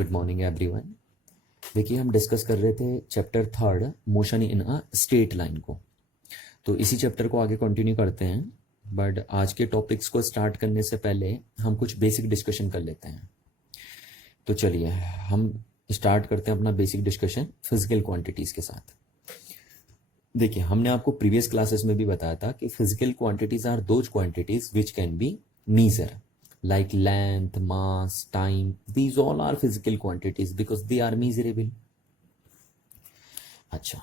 Good morning everyone. देखिए हम discuss कर रहे थे chapter third motion in a straight line को, तो इसी चैप्टर को आगे कंटिन्यू करते हैं। बट आज के टॉपिक्स को स्टार्ट करने से पहले हम कुछ बेसिक डिस्कशन कर लेते हैं। तो चलिए हम स्टार्ट करते हैं अपना बेसिक डिस्कशन फिजिकल क्वांटिटीज़ के साथ। देखिए हमने आपको प्रीवियस क्लासेस में भी बताया था कि physical quantities are those quantities which can be measure like length, mass, time, these all are physical quantities because they are measurable। अच्छा,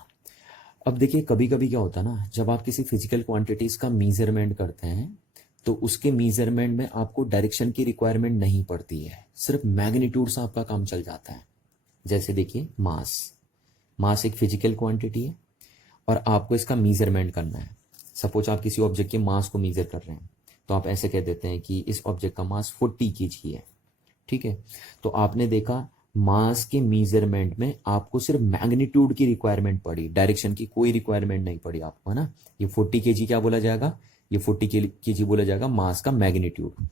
अब देखिए कभी कभी क्या होता है ना, जब आप किसी फिजिकल क्वांटिटीज का मीजरमेंट करते हैं तो उसके मीजरमेंट में आपको डायरेक्शन की रिक्वायरमेंट नहीं पड़ती है, सिर्फ मैग्नीट्यूड से आपका काम चल जाता है। जैसे देखिए मास एक फिजिकल क्वांटिटी है और आपको इसका मीजरमेंट करना है। सपोज आप किसी ऑब्जेक्ट के मास को मीजर कर रहे हैं तो आप ऐसे कह देते हैं कि इस ऑब्जेक्ट का मास 40 kg है, ठीक है। तो आपने देखा मास के मीजरमेंट में आपको सिर्फ मैग्नीट्यूड की रिक्वायरमेंट पड़ी, डायरेक्शन की कोई रिक्वायरमेंट नहीं पड़ी आपको, है ना। ये 40 kg क्या बोला जाएगा, ये 40 kg बोला जाएगा मास का मैग्नीट्यूड,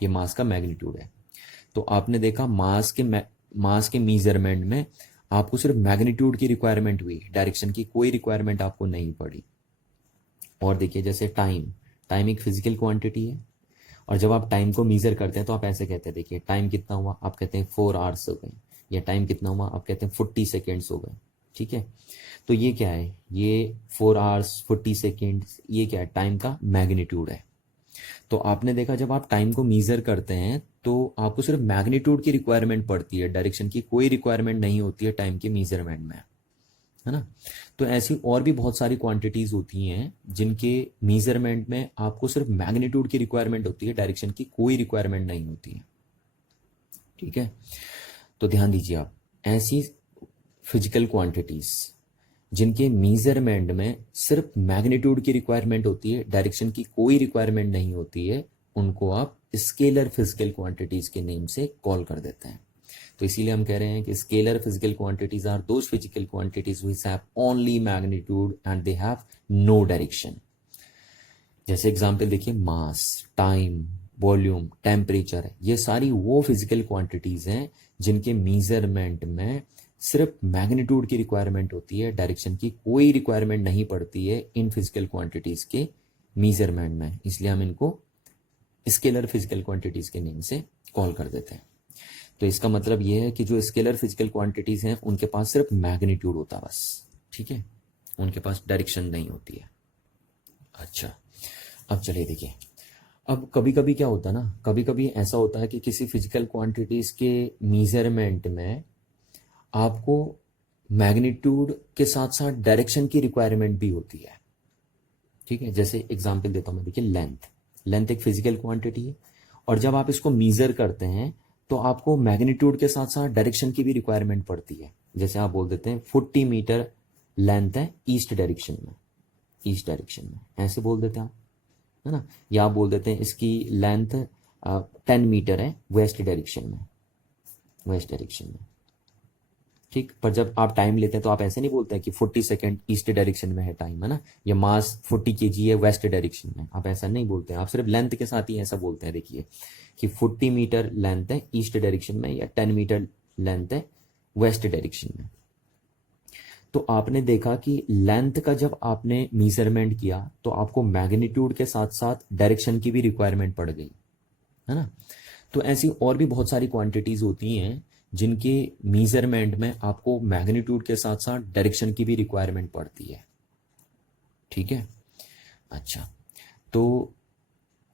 ये मास का मैग्नीट्यूड है। तो आपने देखा मास के मीजरमेंट में आपको सिर्फ मैग्नीट्यूड की रिक्वायरमेंट हुई, डायरेक्शन की कोई रिक्वायरमेंट आपको नहीं पड़ी। और देखिए जैसे टाइम एक फिजिकल क्वांटिटी है और जब आप टाइम को मीजर करते हैं तो आप ऐसे कहते हैं, देखिए टाइम कितना हुआ, आप कहते हैं 4 आवर्स हो गए, या टाइम कितना हुआ, आप कहते हैं 40 सेकेंड्स हो गए, ठीक है। तो ये क्या है, ये 4 आवर्स 40 सेकेंड्स, ये क्या है, टाइम का मैग्नीट्यूड है। तो आपने देखा जब आप टाइम को मीजर करते हैं तो आपको सिर्फ मैग्नीट्यूड की रिक्वायरमेंट पड़ती है, डायरेक्शन की कोई रिक्वायरमेंट नहीं होती है टाइम के मीजरमेंट में, है ना। तो ऐसी और भी बहुत सारी क्वांटिटीज होती हैं जिनके मीजरमेंट में आपको सिर्फ मैग्नीट्यूड की रिक्वायरमेंट होती है, डायरेक्शन की कोई रिक्वायरमेंट नहीं होती है, ठीक है। तो ध्यान दीजिए आप, ऐसी फिजिकल क्वांटिटीज जिनके मीजरमेंट में सिर्फ मैग्नीट्यूड की रिक्वायरमेंट होती है, डायरेक्शन की कोई रिक्वायरमेंट नहीं होती है, उनको आप स्केलर फिजिकल क्वांटिटीज के नेम से कॉल कर देते हैं। तो इसीलिए हम कह रहे हैं कि scalar physical quantities are those physical quantities which have only magnitude and they have no direction. जैसे एग्जांपल देखिए, मास, टाइम, वॉल्यूम, टेम्परेचर, ये सारी वो फिजिकल क्वांटिटीज हैं जिनके मीजरमेंट में सिर्फ मैग्नीट्यूड की रिक्वायरमेंट होती है, डायरेक्शन की कोई रिक्वायरमेंट नहीं पड़ती है इन फिजिकल क्वांटिटीज के मीजरमेंट में, इसलिए हम इनको स्केलर फिजिकल क्वांटिटीज के नेम से कॉल कर देते हैं। तो इसका मतलब यह है कि जो स्केलर फिजिकल क्वांटिटीज हैं उनके पास सिर्फ मैग्नीट्यूड होता है बस, ठीक है, उनके पास डायरेक्शन नहीं होती है। अच्छा, अब चलिए देखिए, अब कभी कभी क्या होता है ना, कभी कभी ऐसा होता है कि किसी फिजिकल क्वांटिटीज के मीजरमेंट में आपको मैग्नीट्यूड के साथ साथ डायरेक्शन की रिक्वायरमेंट भी होती है, ठीक है। जैसे एग्जांपल देता हूं मैं, देखिए लेंथ एक फिजिकल क्वांटिटी है और जब आप इसको मीजर करते हैं तो आपको मैग्नीट्यूड के साथ साथ डायरेक्शन की भी रिक्वायरमेंट पड़ती है। जैसे आप बोल देते हैं 40 मीटर लेंथ है ईस्ट डायरेक्शन में, ऐसे बोल देते हैं आप, है ना। या आप बोल देते हैं इसकी लेंथ 10 मीटर है वेस्ट डायरेक्शन में, ठीक। पर जब आप टाइम लेते हैं तो आप ऐसे नहीं बोलते हैं कि 40 सेकेंड ईस्ट डायरेक्शन में है टाइम, है ना, या मास 40 kg है वेस्ट डायरेक्शन में, आप ऐसा नहीं बोलते हैं, आप सिर्फ लेंथ के साथ ही ऐसा बोलते हैं। देखिए कि 40 मीटर लेंथ है ईस्ट डायरेक्शन में या 10 मीटर लेंथ है वेस्ट डायरेक्शन में। तो आपने देखा कि लेंथ का जब आपने मीजरमेंट किया तो आपको मैग्नीट्यूड के साथ साथ डायरेक्शन की भी रिक्वायरमेंट पड़ गई, है ना। तो ऐसी और भी बहुत सारी क्वांटिटीज होती हैं जिनके मीजरमेंट में आपको मैग्नीट्यूड के साथ साथ डायरेक्शन की भी रिक्वायरमेंट पड़ती है, ठीक है। अच्छा, तो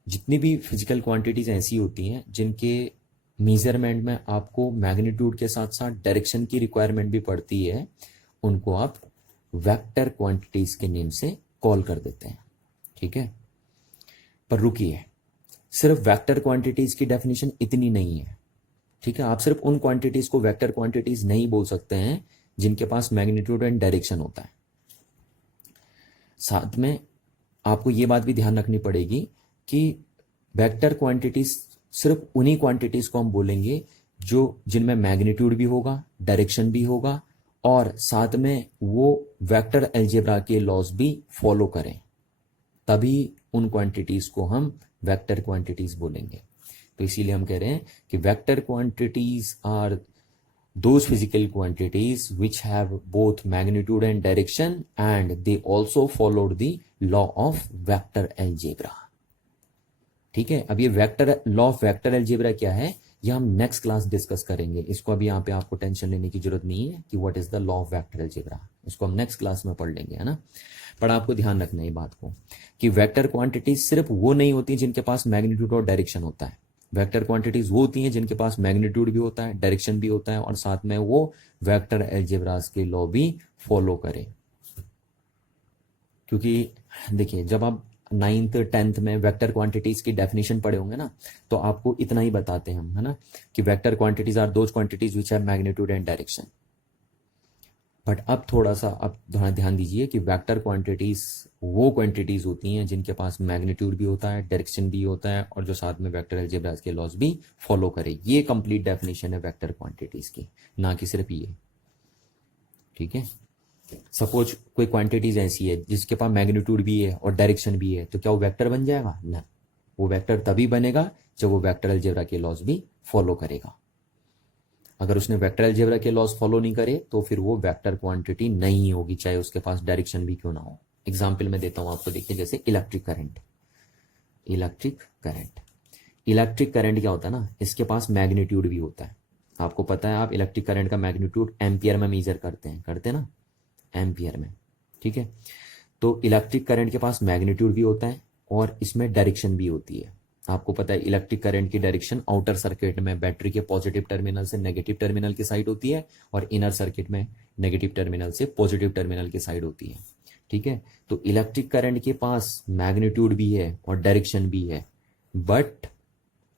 जितनी भी फिजिकल क्वांटिटीज ऐसी होती हैं जिनके मीजरमेंट में आपको मैग्नीट्यूड के साथ साथ डायरेक्शन की रिक्वायरमेंट भी पड़ती है, उनको आप वेक्टर क्वांटिटीज के नेम से कॉल कर देते हैं, ठीक है। पर रुकिए, सिर्फ वेक्टर क्वांटिटीज की डेफिनेशन इतनी नहीं है, ठीक है। आप सिर्फ उन क्वांटिटीज को वेक्टर क्वांटिटीज नहीं बोल सकते हैं जिनके पास मैग्नीट्यूड एंड डायरेक्शन होता है। साथ में आपको यह बात भी ध्यान रखनी पड़ेगी कि वेक्टर क्वांटिटीज सिर्फ उन्हीं क्वांटिटीज को हम बोलेंगे जो जिनमें मैग्नीट्यूड भी होगा, डायरेक्शन भी होगा और साथ में वो वेक्टर अलजेब्रा के लॉज भी फॉलो करें, तभी उन क्वांटिटीज को हम वेक्टर क्वांटिटीज बोलेंगे। तो इसीलिए हम कह रहे हैं कि vector quantities are those physical quantities which have both magnitude and direction and they also followed the law of vector algebra. ठीक है, अब ये vector law of vector algebra क्या है ये हम नेक्स्ट क्लास डिस्कस करेंगे। इसको अभी यहाँ पे आपको टेंशन लेने की जरूरत नहीं है कि what is the law of vector algebra, इसको हम नेक्स्ट क्लास में पढ़ लेंगे, है ना। पर आपको ध्यान रखना है बात को कि वेक्टर क्वांटिटीज सिर्फ वो नहीं होती जिनके पास मैग्नीट्यूड और डायरेक्शन होता है। वेक्टर क्वांटिटीज वो होती हैं जिनके पास मैग्नीट्यूड भी होता है, डायरेक्शन भी होता है और साथ में वो वेक्टर अलजेब्रास के लॉ भी फॉलो करें। क्योंकि देखिए जब आप 9th 10th में वेक्टर क्वांटिटीज की डेफिनेशन पढ़े होंगे ना, तो आपको इतना ही बताते हैं हम, है ना, कि vector quantities are those quantities which have magnitude and direction. But अब थोड़ा ध्यान दीजिए कि वेक्टर क्वांटिटीज वो क्वांटिटीज होती हैं जिनके पास मैग्नीट्यूड भी होता है, डायरेक्शन भी होता है और जो साथ में वेक्टर अलजेब्रास के लॉज भी फॉलो करे। ये कंप्लीट डेफिनेशन है वेक्टर क्वांटिटीज की, ना कि सिर्फ ये। ठीक है, सपोज कोई क्वांटिटीज ऐसी है जिसके पास मैग्नीट्यूड भी है और डायरेक्शन भी है, तो क्या वो वेक्टर बन जाएगा? ना, वो वेक्टर तभी बनेगा जब वो वेक्टर अलजेब्रा के लॉज भी फॉलो करेगा। अगर उसने वेक्टर अलजेब्रा के लॉज फॉलो नहीं करे तो फिर वो वेक्टर क्वांटिटी नहीं होगी, चाहे उसके पास डायरेक्शन भी क्यों ना हो। एग्जाम्पल मैं देता हूं आपको, देखिए जैसे इलेक्ट्रिक करंट। इलेक्ट्रिक करंट क्या होता है ना, इसके पास मैग्नीट्यूड भी होता है। आपको पता है, आप इलेक्ट्रिक करंट का मैग्नीट्यूड एम्पियर में मेजर करते हैं ना, एम्पियर में। ठीक है, तो इलेक्ट्रिक करंट के पास मैग्नीट्यूड भी होता है और इसमें डायरेक्शन भी होती है। आपको पता है इलेक्ट्रिक करंट की डायरेक्शन आउटर सर्किट में बैटरी के पॉजिटिव टर्मिनल से नेगेटिव टर्मिनल की साइड होती है और इनर सर्किट में नेगेटिव टर्मिनल से पॉजिटिव टर्मिनल की साइड होती है। ठीक है, तो इलेक्ट्रिक करंट के पास मैग्नीट्यूड भी है और डायरेक्शन भी है, बट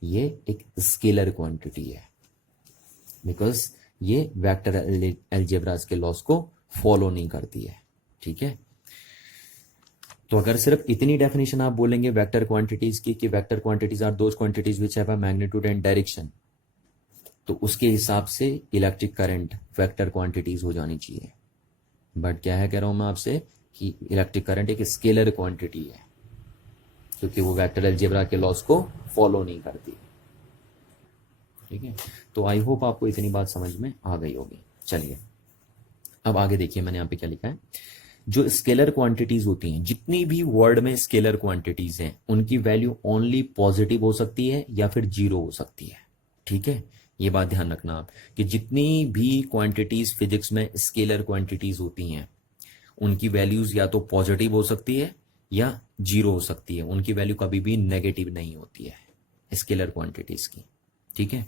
ये एक स्केलर क्वांटिटी है बिकॉज ये वेक्टर अलजेब्रास के लॉस को फॉलो नहीं करती है। ठीक है, तो अगर सिर्फ इतनी डेफिनेशन आप बोलेंगे वेक्टर क्वांटिटीज की कि vector quantities are those quantities which have a magnitude and direction, तो उसके हिसाब से इलेक्ट्रिक करंट वेक्टर क्वांटिटीज हो जानी चाहिए। बट क्या है कह रहा हूं मैं आपसे कि इलेक्ट्रिक करंट एक स्केलर क्वांटिटी है क्योंकि वो वेक्टर अलजेब्रा के लॉस को फॉलो नहीं करती। ठीक है, तो आई होप आपको इतनी बात समझ में आ गई होगी। चलिए अब आगे देखिए मैंने यहाँ पे क्या लिखा है। जो स्केलर क्वांटिटीज होती हैं, जितनी भी वर्ड में स्केलर क्वांटिटीज हैं, उनकी वैल्यू ओनली पॉजिटिव हो सकती है या फिर जीरो हो सकती है। ठीक है, ये बात ध्यान रखना आप कि जितनी भी क्वांटिटीज फिजिक्स में स्केलर क्वांटिटीज होती हैं उनकी वैल्यूज या तो पॉजिटिव हो सकती है या जीरो हो सकती है। उनकी वैल्यू कभी भी नेगेटिव नहीं होती है स्केलर क्वांटिटीज की। ठीक है,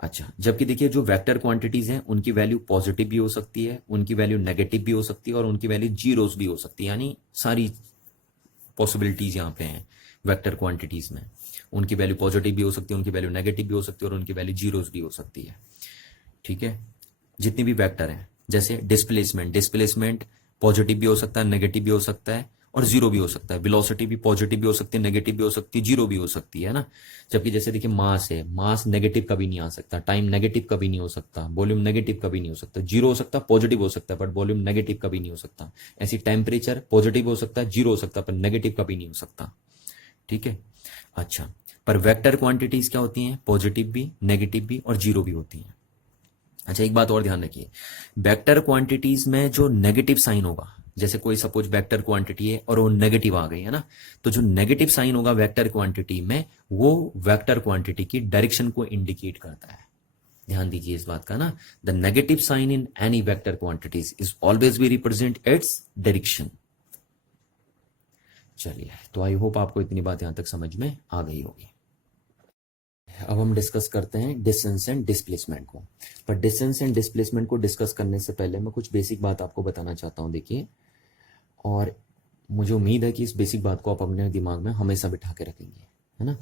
अच्छा, जबकि देखिए जो वेक्टर क्वांटिटीज हैं उनकी वैल्यू पॉजिटिव भी हो सकती है, उनकी वैल्यू नेगेटिव भी हो सकती है और उनकी वैल्यू जीरोस भी हो सकती है। यानी सारी पॉसिबिलिटीज यहां पे हैं वेक्टर क्वांटिटीज में। उनकी वैल्यू पॉजिटिव भी हो सकती है, उनकी वैल्यू नेगेटिव भी हो सकती है और उनकी वैल्यू जीरोस भी हो सकती है। ठीक है, जितनी भी वेक्टर है, जैसे डिस्प्लेसमेंट पॉजिटिव भी हो सकता है, नेगेटिव भी हो सकता है और जीरो भी हो सकता है। वेलोसिटी भी पॉजिटिव भी हो सकती है, नेगेटिव भी हो सकती है, जीरो भी हो सकती है ना। जबकि जैसे देखिए मास है, मास नेगेटिव कभी नहीं आ सकता, टाइम नेगेटिव कभी नहीं हो सकता, वॉल्यूम नेगेटिव कभी नहीं हो सकता। जीरो हो सकता है, पॉजिटिव हो सकता है, बट वॉल्यूम नेगेटिव कभी नहीं हो सकता। ऐसी टेम्परेचर पॉजिटिव हो सकता है, जीरो हो सकता है, पर नेगेटिव कभी नहीं हो सकता। ठीक है, अच्छा, पर वेक्टर क्वांटिटीज क्या होती हैं? पॉजिटिव भी, नेगेटिव भी और जीरो भी होती हैं। अच्छा, एक बात और ध्यान रखिए, वेक्टर क्वांटिटीज में जो नेगेटिव साइन होगा, जैसे कोई सपोज वेक्टर क्वांटिटी है और वो नेगेटिव आ गई है ना, तो जो नेगेटिव साइन होगा वेक्टर क्वांटिटी में वो वेक्टर क्वांटिटी की डायरेक्शन को इंडिकेट करता है। ध्यान दीजिए इस बात का ना, the negative sign in any vector quantities is always भी रिप्रेजेंट इट्स डायरेक्शन। चलिए, तो आई होप आपको इतनी बात यहां तक समझ में आ गई होगी। अब हम डिस्कस करते हैं डिस्टेंस एंड डिस्प्लेसमेंट को। पर डिस्टेंस एंड डिस्प्लेसमेंट को डिस्कस करने से पहले मैं कुछ बेसिक बात आपको बताना चाहता हूं। देखिए, और मुझे उम्मीद है कि इस बेसिक बात को आप अपने दिमाग में हमेशा बिठा के रखेंगे, है ना।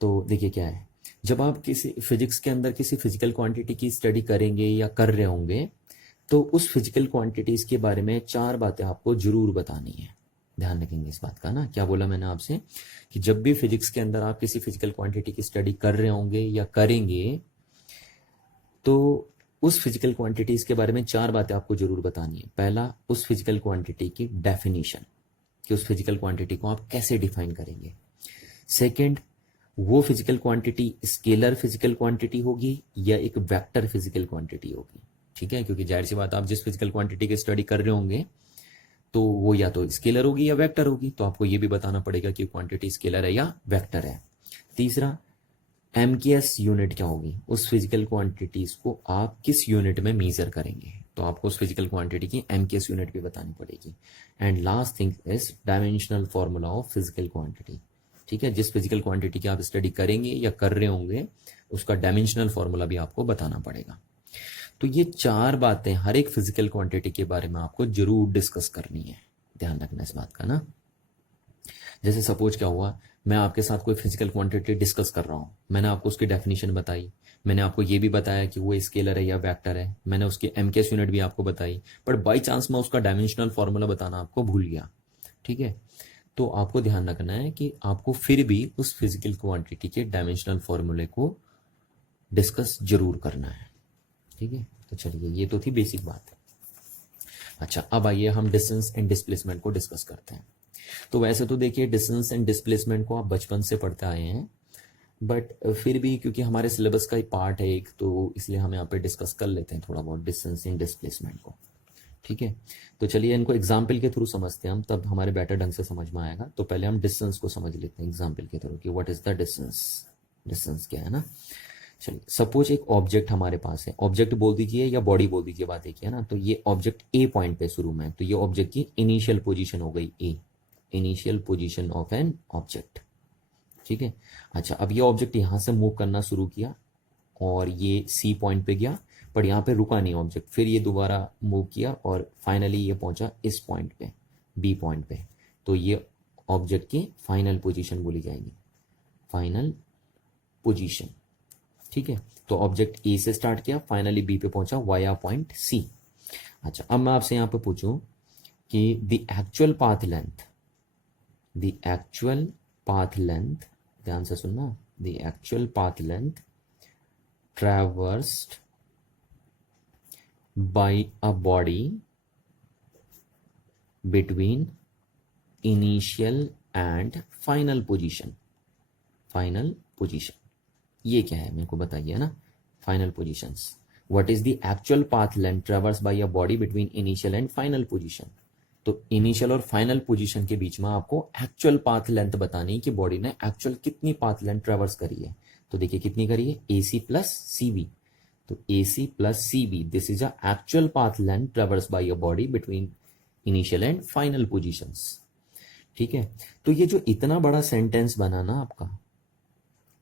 तो देखिए क्या है, जब आप किसी फिजिक्स के अंदर किसी फिजिकल क्वांटिटी की स्टडी करेंगे या कर रहे होंगे तो उस फिजिकल क्वांटिटीज के बारे में 4 बातें आपको जरूर बतानी है। ध्यान रखेंगे इस बात का ना। क्या बोला मैंने आपसे कि जब भी फिजिक्स के अंदर आप किसी फिजिकल क्वांटिटी की स्टडी कर रहे होंगे या करेंगे तो उस फिजिकल क्वांटिटीज के बारे में 4 बातें आपको जरूर बतानी है। पहला, उस फिजिकल क्वांटिटी की डेफिनेशन, कि उस फिजिकल क्वांटिटी को आप कैसे डिफाइन करेंगे। सेकंड, वो physical quantity scalar physical quantity होगी या एक वेक्टर फिजिकल क्वांटिटी होगी। ठीक है, क्योंकि जाहिर सी बात आप जिस फिजिकल क्वांटिटी की स्टडी कर रहे होंगे तो वो या तो स्केलर होगी या वेक्टर होगी, तो आपको ये भी बताना पड़ेगा कि क्वांटिटी स्केलर है या वेक्टर है। तीसरा, एमकेएस यूनिट क्या होगी, उस फिजिकल क्वांटिटीज को आप किस यूनिट में मेजर करेंगे, तो आपको उस फिजिकल क्वांटिटी की एमकेएस यूनिट भी बतानी पड़ेगी। And last thing is dimensional formula of physical quantity. ठीक है, जिस फिजिकल क्वांटिटी की आप स्टडी करेंगे या कर रहे होंगे उसका डायमेंशनल फॉर्मूला भी आपको बताना पड़ेगा। तो ये 4 बातें हर एक फिजिकल क्वांटिटी के बारे में आपको जरूर डिस्कस करनी है, ध्यान रखना इस बात का ना। जैसे सपोज क्या हुआ, मैं आपके साथ कोई फिजिकल क्वांटिटी डिस्कस कर रहा हूँ, मैंने आपको उसकी डेफिनेशन बताई, मैंने आपको ये भी बताया कि वो स्केलर है या वेक्टर है, मैंने उसकी एमकेएस यूनिट भी आपको बताई, पर बाई चांस मैं उसका डायमेंशनल फॉर्मूला बताना आपको भूल गया। ठीक है, तो आपको ध्यान रखना है कि आपको फिर भी उस फिजिकल क्वांटिटी के डायमेंशनल फॉर्मूले को डिस्कस जरूर करना है। ठीक है, तो चलिए ये तो थी बेसिक बात है। अच्छा, अब आइए हम डिस्टेंस एंड डिस्प्लेसमेंट को डिस्कस करते हैं। तो वैसे तो देखिए डिस्टेंस एंड डिस्प्लेसमेंट को आप बचपन से पढ़ते आए हैं, बट फिर भी क्योंकि हमारे सिलेबस का ही पार्ट है एक, तो इसलिए हम यहाँ पे डिस्कस कर लेते हैं थोड़ा बहुत डिस्टेंस एंड डिस्प्लेसमेंट को। ठीक है, तो चलिए इनको एग्जाम्पल के थ्रू समझते हैं हम, तब हमारे बेटर ढंग से समझ में आएगा। तो पहले हम डिस्टेंस को समझ लेते हैं एग्जाम्पल के थ्रू कि what is the distance, distance क्या है ना। चलिए सपोज एक ऑब्जेक्ट हमारे पास है, ऑब्जेक्ट बोल दीजिए या बॉडी बोल दीजिए, बात एक है ना। तो ये ऑब्जेक्ट ए पॉइंट पे शुरू में, तो ये ऑब्जेक्ट की इनिशियल पोजीशन हो गई A, initial position of an object. ठीक है, अच्छा अब ये ऑब्जेक्ट यहां से मूव करना शुरू किया और ये सी पॉइंट पे गया, पर यहाँ पे रुका नहीं ऑब्जेक्ट, फिर ये दोबारा मूव किया और फाइनली ये पहुंचा इस पॉइंट पे, बी पॉइंट पे। तो ये ऑब्जेक्ट की फाइनल पोजीशन बोली जाएगी, फाइनल पोजीशन। ठीक है, तो ऑब्जेक्ट ए से स्टार्ट किया, फाइनली बी पे पहुंचा वाया पॉइंट सी। अच्छा अब मैं आपसे यहां पे पूछूं कि the actual path length, the actual path length, ध्यान से सुनना, the actual path length traversed by a body between initial and final position, final position ये क्या है मेरे को बताइए ना। Final positions, what is the actual path length traverse by a body between initial and final position. तो initial और final position के बीच में आपको एक्चुअल पाथ लेंथ बतानी है कि बॉडी ने एक्चुअल कितनी पाथ लेंथ ट्रैवर्स करी है। तो देखिए कितनी करी है, AC प्लस CV। तो AC plus CV, this is a actual path length traverse by a body between initial and final positions. ठीक है, तो ये जो इतना बड़ा सेंटेंस बना ना आपका,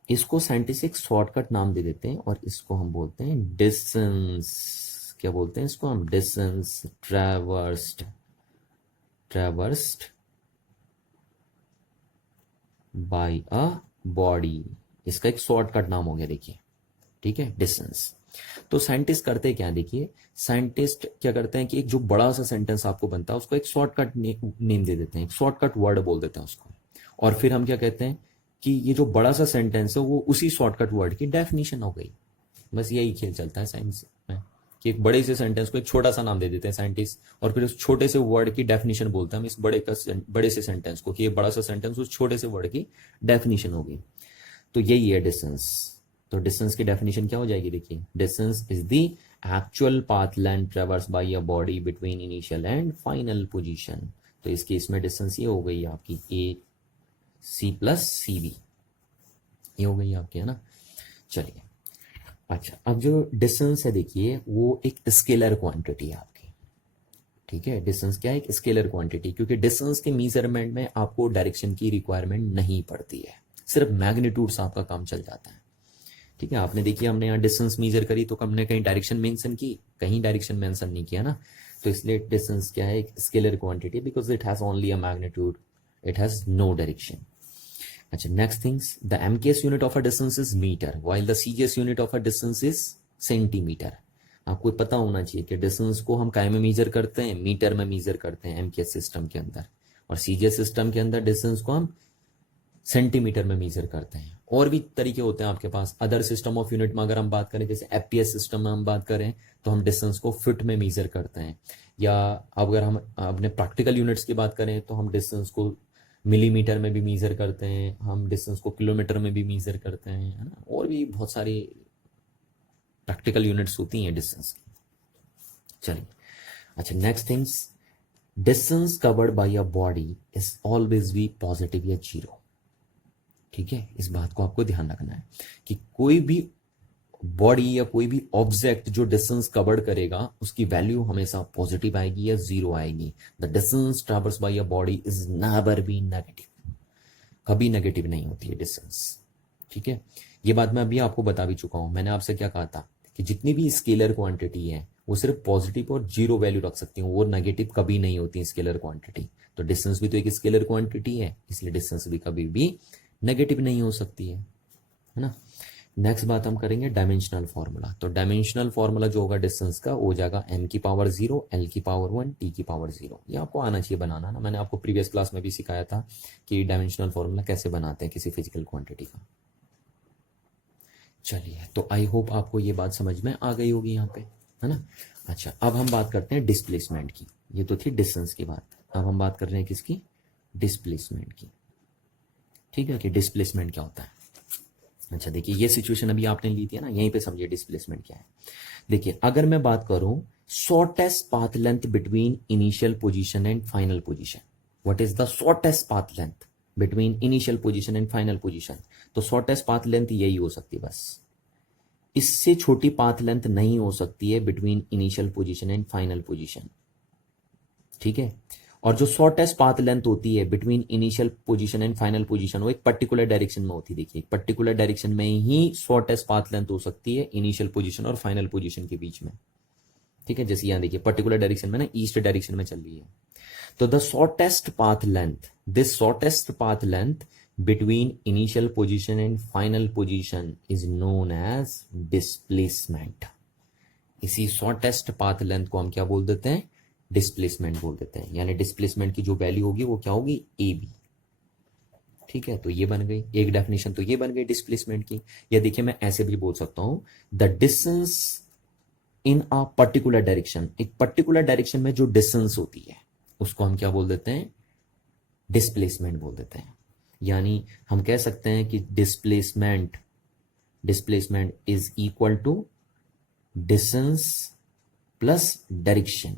इसको साइंटिस्ट एक शॉर्टकट नाम दे देते हैं और इसको हम बोलते हैं डिस्टेंस। क्या बोलते हैं इसको हम, डिस्टेंस ट्रैवर्स्ड, ट्रैवर्स्ड बाय अ बॉडी, इसका एक शॉर्टकट नाम हो गया देखिए। ठीक है, डिस्टेंस। तो साइंटिस्ट करते क्या, देखिए साइंटिस्ट क्या करते हैं कि एक जो बड़ा सा सेंटेंस आपको बनता है उसको एक शॉर्टकट नेम दे देते हैं, एक शॉर्टकट वर्ड बोल देते हैं उसको, और फिर हम क्या कहते हैं कि ये जो बड़ा सा सेंटेंस है वो उसी शॉर्टकट वर्ड की डेफिनेशन हो गई। बस यही खेल चलता है साइंस में कि एक बड़े से सेंटेंस को एक छोटा सा नाम दे देते हैं साइंटिस्ट, और फिर उस छोटे से वर्ड की डेफिनेशन बोलते हैं हम इस बड़े से सेंटेंस को, कि ये बड़ा सा सेंटेंस उस छोटे से वर्ड की डेफिनेशन होगी। तो यही है डिस्टेंस। तो डिस्टेंस की डेफिनेशन क्या हो जाएगी, देखिए distance is the actual path length traverse by a body between initial and final position. तो इस केस में डिस्टेंस ये हो गई आपकी AC प्लस CV, ये हो गई आपकी, है ना। चलिए अच्छा, अब जो डिस्टेंस है देखिए वो एक स्केलर क्वांटिटी है आपकी। ठीक है, डिस्टेंस क्या है, एक स्केलर क्वांटिटी, क्योंकि डिस्टेंस के मेजरमेंट में आपको डायरेक्शन की रिक्वायरमेंट नहीं पड़ती है, सिर्फ मैग्नीट्यूड से आपका काम चल जाता है। ठीक है, आपने देखिए हमने यहाँ डिस्टेंस मेजर करी तो हमने कहीं डायरेक्शन मेंशन की, कहीं डायरेक्शन मेंशन नहीं किया ना। तो इसलिए डिस्टेंस क्या है, एक scalar quantity, because it has only a magnitude, it has no direction. अच्छा next things, the MKS unit of a distance is metre while the CGS unit of a distance is centimetre. आपको पता होना चाहिए कि distance को हम काय में मेजर करते हैं, मीटर में मेजर करते हैं MKS सिस्टम के अंदर, और CGS सिस्टम के अंदर डिस्टेंस को हम सेंटीमीटर में मेजर करते हैं। और भी तरीके होते हैं आपके पास, अदर सिस्टम ऑफ यूनिट में अगर हम बात करें, जैसे FPS सिस्टम में हम बात करें तो हम डिस्टेंस को फीट में मेजर करते हैं, या अगर हम अपने प्रैक्टिकल यूनिट्स की बात करें तो हम डिस्टेंस को मिलीमीटर में भी मीज़र करते हैं, हम डिस्टेंस को किलोमीटर में भी मीज़र करते हैं, है ना, और भी बहुत सारी प्रैक्टिकल यूनिट्स होती हैं डिस्टेंस की। चलिए, अच्छा, next things, distance covered by a body is always B positive या जीरो। ठीक है, इस बात को आपको ध्यान रखना है कि कोई भी बॉडी या कोई भी ऑब्जेक्ट जो डिस्टेंस कवर्ड करेगा उसकी वैल्यू हमेशा पॉजिटिव आएगी या जीरो आएगी। The distance traverse by a body is never be negative, कभी नेगेटिव नहीं होती है डिस्टेंस। ठीक है, ये बात मैं अभी आपको बता भी चुका हूं। मैंने आपसे क्या कहा था कि जितनी भी स्केलर क्वांटिटी है वो सिर्फ पॉजिटिव और जीरो वैल्यू रख सकती हूँ, वो नेगेटिव कभी नहीं होती स्केलर क्वांटिटी। तो डिस्टेंस भी तो एक स्केलर क्वांटिटी है, इसलिए डिस्टेंस भी कभी भी नेगेटिव नहीं हो सकती है ना। नेक्स्ट बात हम करेंगे डायमेंशनल फॉर्मूला। तो डायमेंशनल फॉर्मूला जो होगा डिस्टेंस का वो हो जाएगा m की पावर 0, l की पावर 1, t की पावर 0। ये आपको आना चाहिए बनाना ना, मैंने आपको प्रीवियस क्लास में भी सिखाया था कि डायमेंशनल फॉर्मूला कैसे बनाते हैं किसी फिजिकल क्वांटिटी का। चलिए, तो आई होप आपको ये बात समझ में आ गई होगी यहाँ पे, है ना। अच्छा, अब हम बात करते हैं डिस्प्लेसमेंट की। ये तो थी डिस्टेंस की बात, अब हम बात कर रहे हैं किसकी, डिस्प्लेसमेंट की। ठीक है, कि डिस्प्लेसमेंट क्या होता है। अच्छा, देखिए ये सिचुएशन अभी आपने ली थी ना, यहीं पे समझिए डिस्प्लेसमेंट क्या है। देखिए, अगर मैं बात करूं shortest path length between initial position and final position, what is the shortest path length between initial position and final position, तो शॉर्टेस्ट पाथ लेंथ यही हो सकती है बस, इससे छोटी पाथ लेंथ नहीं हो सकती है between initial position and final position. ठीक है, और जो शॉर्टेस्ट पाथ लेंथ होती है between initial position and final position वो एक पर्टिकुलर डायरेक्शन में होती है। देखिए, एक पर्टिकुलर डायरेक्शन में ही शॉर्टेस्ट पाथ लेंथ हो सकती है इनिशियल पोजीशन और फाइनल पोजीशन के बीच में। ठीक है, जैसे यहां देखिए पर्टिकुलर डायरेक्शन में ना, ईस्ट डायरेक्शन में चल रही है। तो the shortest path length, this shortest path length between initial position and final position is known as displacement. इसी शॉर्टेस्ट पाथ लेंथ को हम क्या बोल देते हैं, डिस्प्लेसमेंट बोल देते हैं। यानी डिस्प्लेसमेंट की जो वैल्यू होगी वो क्या होगी, ए बी। ठीक है, तो ये बन गई एक डेफिनेशन, तो ये बन गई डिस्प्लेसमेंट की। या देखिए, मैं ऐसे भी बोल सकता हूं, the distance in a particular direction, एक पर्टिकुलर डायरेक्शन में जो डिस्टेंस होती है उसको हम क्या बोल देते हैं, डिस्प्लेसमेंट बोल देते हैं। यानी हम कह सकते हैं कि displacement is equal to distance plus direction.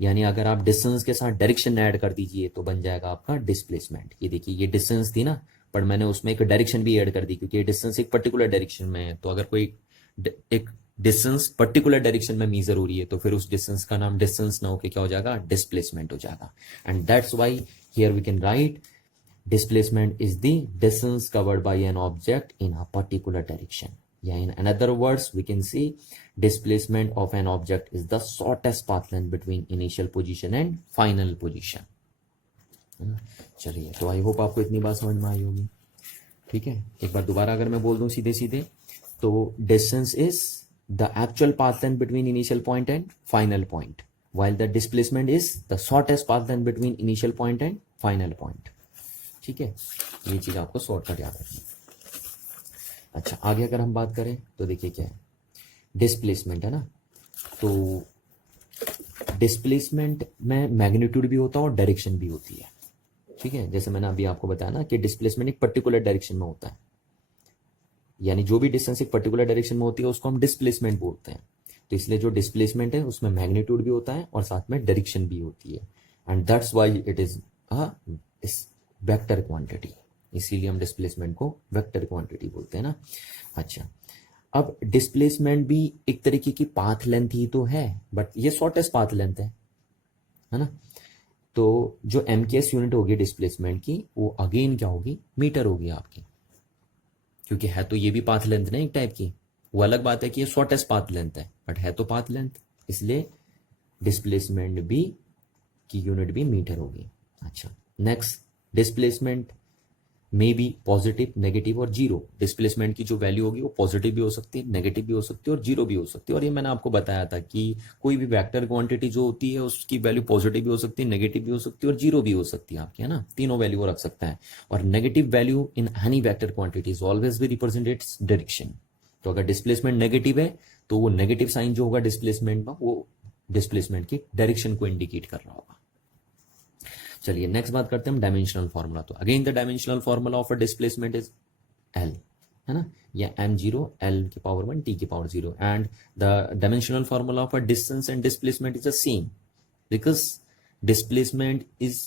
यानी अगर आप डिस्टेंस के साथ डायरेक्शन ऐड कर दीजिए तो बन जाएगा आपका डिस्प्लेसमेंट। ये देखिए, ये डिस्टेंस थी ना, पर मैंने उसमें एक डायरेक्शन भी ऐड कर दी, क्योंकि ये डिस्टेंस एक पर्टिकुलर डायरेक्शन में है। तो अगर कोई एक डिस्टेंस पर्टिकुलर डायरेक्शन में मीजर हो रही है तो फिर उस डिस्टेंस का नाम डिस्टेंस ना होकर क्या हो जाएगा, डिस्प्लेसमेंट हो जाएगा। And that's why here we can write displacement is the distance covered by an object in a particular direction. Yeah, in another words, we can see displacement of an object is the shortest path length between initial position and final position. चलिए, तो I hope आपको इतनी बात समझ में आई होगी। ठीक है, एक बार दोबारा अगर मैं बोल दूं सीधे सीधे, तो distance is the actual path length between initial point and final point, while the displacement is the shortest path length between initial point and final point. ठीक है, ये चीज आपको शॉर्टकट याद रखनी। अच्छा, आगे अगर हम बात करें तो देखिए क्या है, डिस्प्लेसमेंट है ना। तो डिस्प्लेसमेंट में मैग्नीट्यूड भी होता है और डायरेक्शन भी होती है। ठीक है, जैसे मैंने अभी आपको बताया ना कि डिस्प्लेसमेंट एक पर्टिकुलर डायरेक्शन में होता है, यानी जो भी डिस्टेंस एक पर्टिकुलर डायरेक्शन में होती है उसको हम डिस्प्लेसमेंट बोलते हैं। तो इसलिए जो डिस्प्लेसमेंट है उसमें मैग्नीट्यूड भी होता है और साथ में डायरेक्शन भी होती है। And that's why it is a vector quantity, इसीलिए हम डिस्प्लेसमेंट को वेक्टर क्वांटिटी बोलते हैं ना। अच्छा, अब डिस्प्लेसमेंट भी एक तरीके की पाथ लेंथ ही तो है, बट ये शॉर्टेस्ट पाथ लेंथ है ना। तो जो एमकेएस यूनिट होगी डिस्प्लेसमेंट की वो अगेन क्या होगी, मीटर होगी आपकी, क्योंकि है तो ये भी पाथ लेंथ ना एक टाइप की। वो अलग बात है कि ये शॉर्टेस्ट पाथ लेंथ है, बट है तो पाथ लेंथ, इसलिए डिस्प्लेसमेंट भी की यूनिट भी मीटर होगी। अच्छा, नेक्स्ट, डिस्प्लेसमेंट में बी पॉजिटिव, नेगेटिव और जीरो। डिस्प्लेसमेंट की जो वैल्यू होगी वो पॉजिटिव भी हो सकती है, नेगेटिव भी हो सकती है और जीरो भी हो सकती है। और ये मैंने आपको बताया था कि कोई भी वेक्टर क्वांटिटी जो होती है उसकी वैल्यू पॉजिटिव भी हो सकती है, नेगेटिव भी हो सकती है और जीरो भी हो सकती है आपकी, है ना। तीनों वैल्यू रख सकता है। और negative value in any vector quantity is always भी रिप्रेजेंट इट्स डायरेक्शन। तो अगर डिस्प्लेसमेंट नेगेटिव है तो वो नेगेटिव साइन जो होगा डिस्प्लेसमेंट में वो डिस्प्लेसमेंट की डायरेक्शन को इंडिकेट कर रहा होगा। चलिए नेक्स्ट बात करते हैं हम डायमेंशनल फार्मूला। तो again the dimensional formula of a displacement is L, है ना, या एम जीरो एल की पावर 1 टी की power 0, and the dimensional formula of a distance and displacement is the same because displacement is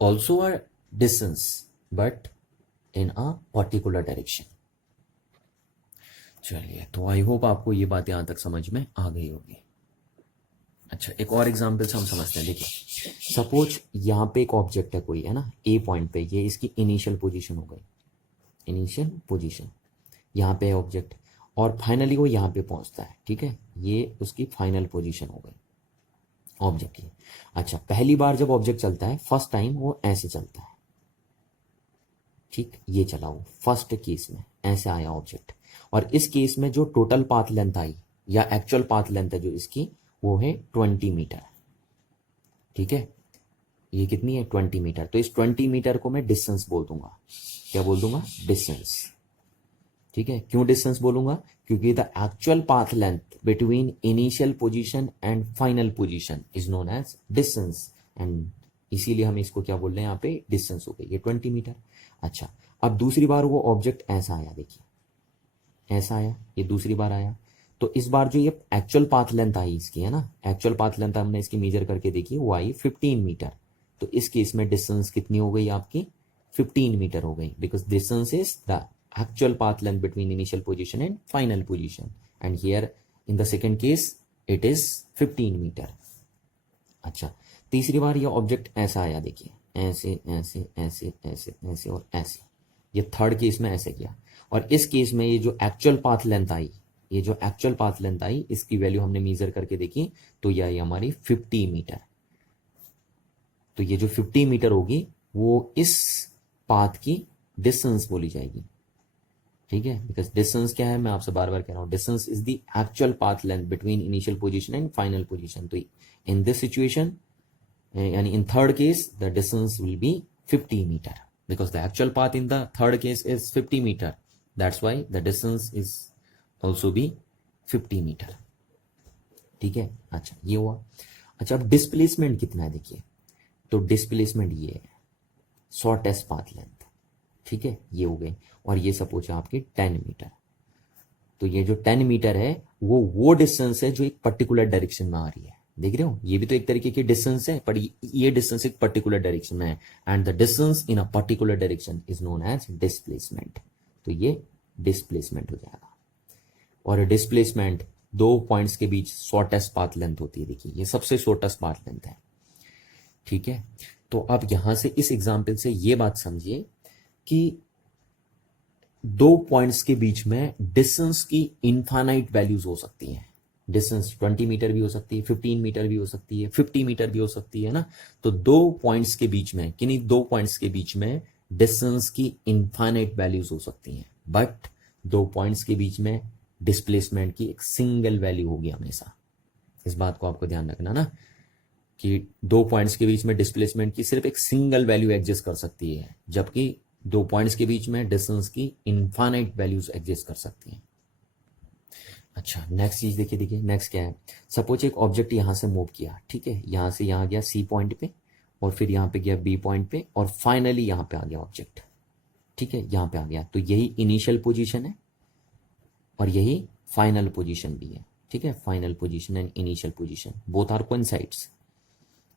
also a distance but in a particular direction. चलिए, तो I hope आपको ये बात यहां तक समझ में आ गई होगी। अच्छा, एक और एग्जांपल से हम समझते हैं। देखिए, सपोज यहाँ पे एक ऑब्जेक्ट है कोई, है ना, ए पॉइंट पे, ये इसकी इनिशियल पोजीशन हो गई, इनिशियल पोजीशन, यहाँ पे है ऑब्जेक्ट, और फाइनली वो यहाँ पे पहुंचता है, ठीक है, ये उसकी फाइनल पोजीशन हो गई ऑब्जेक्ट की। अच्छा, पहली बार जब ऑब्जेक्ट चलता है, फर्स्ट टाइम वो ऐसे चलता है, ठीक, ये चला वो फर्स्ट केस में ऐसे आया ऑब्जेक्ट, और इस केस में जो टोटल पाथ लेंथ आई या एक्चुअल पाथ लेंथ है जो इसकी, वो है 20 मीटर, ठीक है, ये कितनी है 20 मीटर। तो इस 20 मीटर को मैं डिस्टेंस बोल दूंगा, क्या बोल दूंगा, डिस्टेंस, ठीक है। क्यों डिस्टेंस बोलूंगा, क्योंकि the actual path length between initial position and final position is known as distance, and इसीलिए हम इसको क्या बोल रहे हैं यहाँ पे, डिस्टेंस हो गई, ये 20 मीटर। अच्छा, अब दूसरी बार वो ऑब्जेक्ट ऐसा आया, देखिए ऐसा आया, ये दूसरी बार आया, तो इस बार जो ये एक्चुअल पाथ लेंथ आई इसकी, है ना, एक्चुअल पाथ लेंथ हमने इसकी मेजर करके देखी, वो आई 15 मीटर। तो इस केस में डिस्टेंस कितनी हो गई आपकी, 15 मीटर हो गई, because distance is the actual path length between initial position and final position, and here in the second case it is 15 metre. अच्छा, तीसरी बार ये ऑब्जेक्ट ऐसा आया, देखिए ऐसे ऐसे ऐसे ऐसे ऐसे और ऐसे, ये थर्ड केस में ऐसे किया, और इस केस में ये जो एक्चुअल पाथ लेंथ आई, ये जो एक्चुअल पाथ लेंथ आई, इसकी वैल्यू हमने मेजर करके देखी, तो यह आई हमारी 50 मीटर। तो ये जो 50 मीटर होगी वो इस पाथ की डिस्टेंस बोली जाएगी, ठीक है, बिकॉज डिस्टेंस क्या है, मैं आपसे बार बार कह रहा हूं, distance is the actual path length between initial position and final position. तो इन दिस सिचुएशन, यानी in third case, the distance will be 50 metre, because the actual path in the third case is 50 metre, that's why the distance is also be 50 metre, ठीक है। अच्छा, ये हुआ। अच्छा, अब displacement कितना है, देखिए, तो डिस्प्लेसमेंट ये है शॉर्टेस्ट पाथ लेंथ, ठीक है, ये हो गई, और ये सपोज है आपकी 10 मीटर। तो ये जो 10 मीटर है वो डिस्टेंस है जो एक पर्टिकुलर डायरेक्शन में आ रही है, देख रहे हो, ये भी तो एक तरीके की डिस्टेंस है, पर ये डिस्टेंस एक पर्टिकुलर डायरेक्शन में है, and the distance in a particular direction is known as displacement. तो ये डिस्प्लेसमेंट हो जाएगा, और डिस्प्लेसमेंट दो पॉइंट्स के बीच शॉर्टेस्ट पाथ लेंथ होती है, देखिए ये सबसे शॉर्टेस्ट पाथ लेंथ है, ठीक है। तो अब यहां से इस एग्जाम्पल से ये बात समझिए कि दो पॉइंट्स के बीच में डिस्टेंस की इनफाइनाइट वैल्यूज हो सकती हैं। डिस्टेंस 20 मीटर भी हो सकती है, 15 मीटर भी हो सकती है, 50 मीटर भी हो सकती है ना। तो दो पॉइंट्स के बीच में, किन्हीं दो पॉइंट्स के बीच में डिस्टेंस की इनफाइनाइट वैल्यूज हो सकती हैं, बट दो पॉइंट्स के बीच में डिस्प्लेसमेंट की एक सिंगल वैल्यू होगी हमेशा। इस बात को आपको ध्यान रखना ना, कि दो पॉइंट्स के बीच में डिस्प्लेसमेंट की सिर्फ एक सिंगल वैल्यू एग्जिस्ट कर सकती है, जबकि दो पॉइंट्स के बीच में डिस्टेंस की इनफाइनाइट वैल्यूज एग्जिस्ट कर सकती हैं। अच्छा, नेक्स्ट चीज देखिए नेक्स्ट क्या है। सपोज एक ऑब्जेक्ट यहां से मूव किया, ठीक है, यहां से यहां गया सी पॉइंट पे, और फिर यहां पे गया बी पॉइंट पे, और फाइनली यहां पे आ गया ऑब्जेक्ट, ठीक है, यहां पे आ गया। तो यही इनिशियल पोजीशन है और यही फाइनल पोजीशन भी है, ठीक है, final position and initial position both are coincides,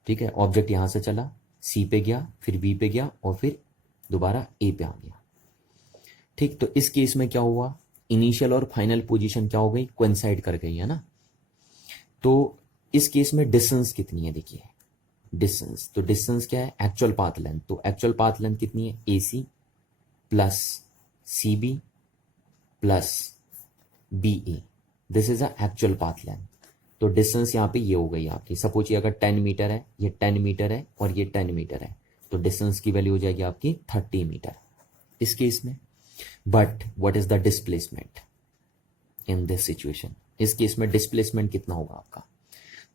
ठीक है। ऑब्जेक्ट यहां से चला, सी पे गया, फिर बी पे गया, और फिर दोबारा ए पे आ गया, ठीक। तो इस केस में क्या हुआ, इनिशियल और फाइनल पोजीशन क्या हो गई, कोइंसाइड कर गई, है ना। तो इस केस में डिस्टेंस कितनी है, देखिए डिस्टेंस, तो डिस्टेंस क्या है, एक्चुअल पाथ लेंथ। तो एक्चुअल पाथ लेंथ कितनी है, A C plus C B plus B A, this is a actual path length. तो डिस्टेंस यहाँ पे ये हो गई आपकी, सपोज ये अगर 10 मीटर है, ये 10 मीटर है और ये 10 मीटर है, तो डिस्टेंस की वैल्यू हो जाएगी आपकी 30 मीटर इस केस में। But what is the displacement in this situation, इस केस में डिस्प्लेसमेंट कितना होगा आपका।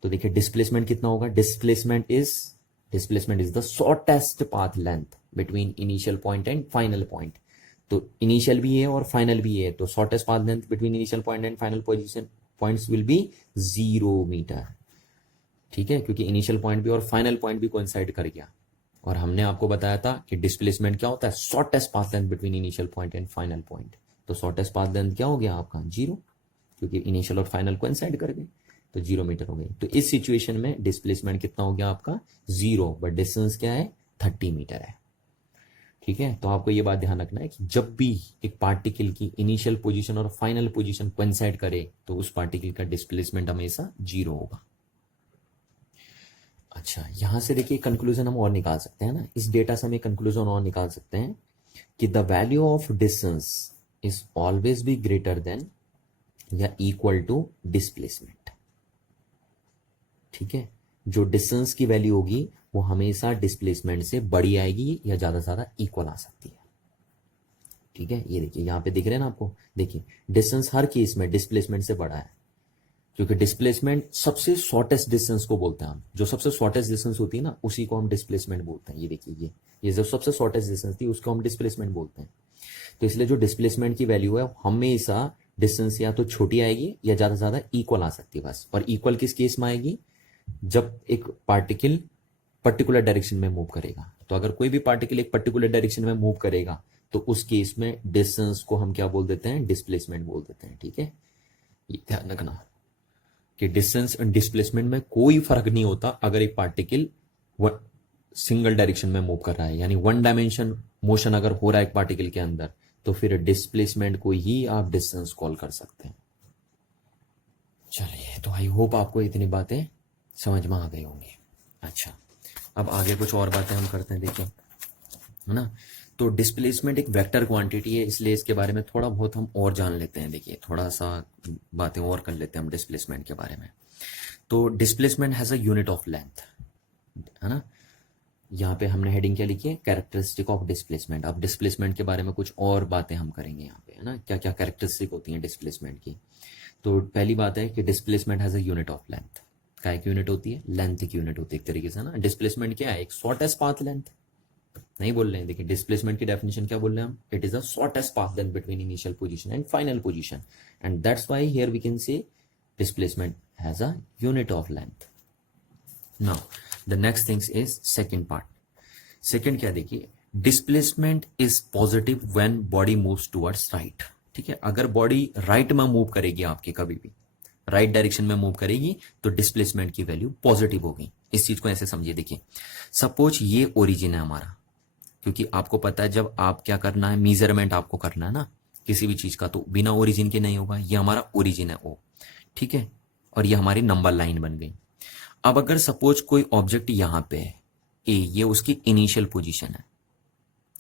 तो देखिए डिस्प्लेसमेंट कितना होगा, displacement is the shortest path length between initial point and final point. तो इनिशियल भी है और फाइनल भी है, तो shortest path length between initial point and final position points will be 0 metre, ठीक है, क्योंकि इनिशियल पॉइंट भी और फाइनल पॉइंट भी कोइंसाइड कर गया। और हमने आपको बताया था कि डिस्प्लेसमेंट क्या होता है, shortest path length between initial point and final point. तो शॉर्टेस्ट पाथ लेंथ क्या हो गया आपका, 0, क्योंकि इनिशियल और फाइनल कोइंसाइड कर गए, तो 0 मीटर हो गई। तो इस सिचुएशन में डिस्प्लेसमेंट कितना हो गया आपका, 0, बट डिस्टेंस क्या है, 30 मीटर है। ठीक है, तो आपको ये बात ध्यान रखना है कि जब भी एक पार्टिकल की इनिशियल पोजीशन और फाइनल पोजीशन कोइंसाइड करे तो उस पार्टिकल का डिस्प्लेसमेंट हमेशा 0 होगा। अच्छा, यहां से देखिए कंक्लूजन हम और निकाल सकते हैं ना, इस डेटा से हम एक कंक्लूजन और निकाल सकते हैं कि the value of distance is always be greater than या इक्वल टू डिस्प्लेसमेंट। ठीक है, जो डिस्टेंस की वैल्यू होगी वो हमेशा डिस्प्लेसमेंट से बड़ी आएगी या ज्यादा से ज्यादा इक्वल आ सकती है। ठीक है, ये देखिए यहां पे दिख रहे हैं ना आपको, देखिए डिस्टेंस हर केस में डिस्प्लेसमेंट से बड़ा है, क्योंकि डिस्प्लेसमेंट सबसे शॉर्टेस्ट डिस्टेंस को बोलते हैं हम, जो सबसे शॉर्टेस्ट डिस्टेंस होती है ना उसी को हम डिस्प्लेसमेंट बोलते हैं। ये देखिए ये जो सबसे शॉर्टेस्ट डिस्टेंस थी उसको हम डिस्प्लेसमेंट बोलते हैं। तो इसलिए जो डिस्प्लेसमेंट की वैल्यू है हमेशा डिस्टेंस या तो छोटी आएगी या ज्यादा से ज्यादा इक्वल आ सकती है बस। और इक्वल किस केस में आएगी, जब एक पार्टिकल पर्टिकुलर डायरेक्शन में मूव करेगा। तो अगर कोई भी पार्टिकल एक पर्टिकुलर डायरेक्शन में मूव करेगा तो उस केस में डिस्टेंस को हम क्या बोल देते हैं, डिस्प्लेसमेंट बोल देते हैं। ठीक है, ये ध्यान रखना कि डिस्टेंस एंड डिस्प्लेसमेंट में कोई फर्क नहीं होता अगर एक पार्टिकल सिंगल डायरेक्शन में मूव कर रहा है, यानी वन डायमेंशन मोशन अगर हो रहा है एक पार्टिकल के अंदर, तो फिर डिस्प्लेसमेंट को ही आप डिस्टेंस कॉल कर सकते हैं। चलिए, तो आई होप आपको इतनी बातें समझ में आ गई होंगी। अच्छा, अब आगे कुछ और बातें हम करते हैं, देखिए, है ना। तो डिस्प्लेसमेंट एक वेक्टर क्वांटिटी है, इसलिए इसके बारे में थोड़ा बहुत हम और जान लेते हैं। देखिए, थोड़ा सा बातें और कर लेते हैं हम डिस्प्लेसमेंट के बारे में। तो displacement has a unit of length, है ना। यहाँ पे हमने हेडिंग क्या लिखी है, कैरेक्टरिस्टिक ऑफ डिस्प्लेसमेंट। अब डिस्प्लेसमेंट के बारे में कुछ और बातें हम करेंगे यहाँ पे, है ना, क्या क्या कैरेक्टरिस्टिक होती हैं डिस्प्लेसमेंट की। तो पहली बात है कि displacement has a unit of length. क्या एक यूनिट होती है, लेंथ की यूनिट होती है एक तरीके से ना। डिस्प्लेसमेंट क्या है, एक शॉर्टेस्ट पाथ लेंथ, नहीं बोल रहे हैं। देखिए डिस्प्लेसमेंट की डेफिनेशन क्या बोल रहे हैं हम, it is a shortest path length between initial position and final position, and that's why here we can say displacement has a unit of length. Now the next things is second part. Second क्या, देखिए, displacement is positive when body moves towards right. ठीक है, अगर body right में move करेगी, आपकी कभी भी राइट डायरेक्शन में मूव करेगी, तो डिस्प्लेसमेंट की वैल्यू पॉजिटिव होगी। इस चीज को ऐसे समझिए, देखिए सपोज ये ओरिजिन है हमारा, क्योंकि आपको पता है जब आप क्या करना है, मेजरमेंट आपको करना है ना किसी भी चीज का, तो बिना ओरिजिन के नहीं होगा। ये हमारा ओरिजिन है ओ, ठीक है, और ये हमारी नंबर लाइन बन गई। अब अगर सपोज कोई ऑब्जेक्ट यहां पे है ए, ये उसकी इनिशियल पोजीशन है,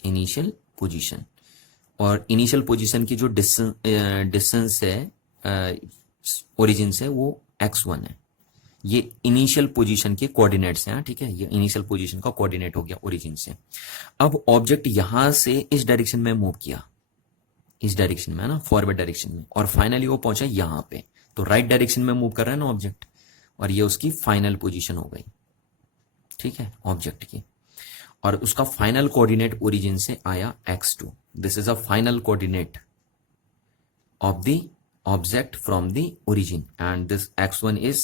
इनिशियल पोजीशन, और इनिशियल पोजीशन की जो डिस्टेंस है ओरिजिन से वो x1 है। ये इनिशियल पोजीशन के कोऑर्डिनेट्स हैं, ठीक है, ये इनिशियल पोजीशन का कोऑर्डिनेट हो गया ओरिजिन से। अब ऑब्जेक्ट यहां से इस डायरेक्शन में मूव किया, इस डायरेक्शन में, है ना, फॉरवर्ड डायरेक्शन में, और फाइनली वो पहुंचा यहां पे, तो राइट डायरेक्शन में मूव कर रहा है ना ऑब्जेक्ट, और ये उसकी फाइनल पोजीशन हो गई। ठीक है, ऑब्जेक्ट की, और उसका फाइनल कोऑर्डिनेट ओरिजिन से आया x2। This is a final coordinate of the object from the origin, and this x1 is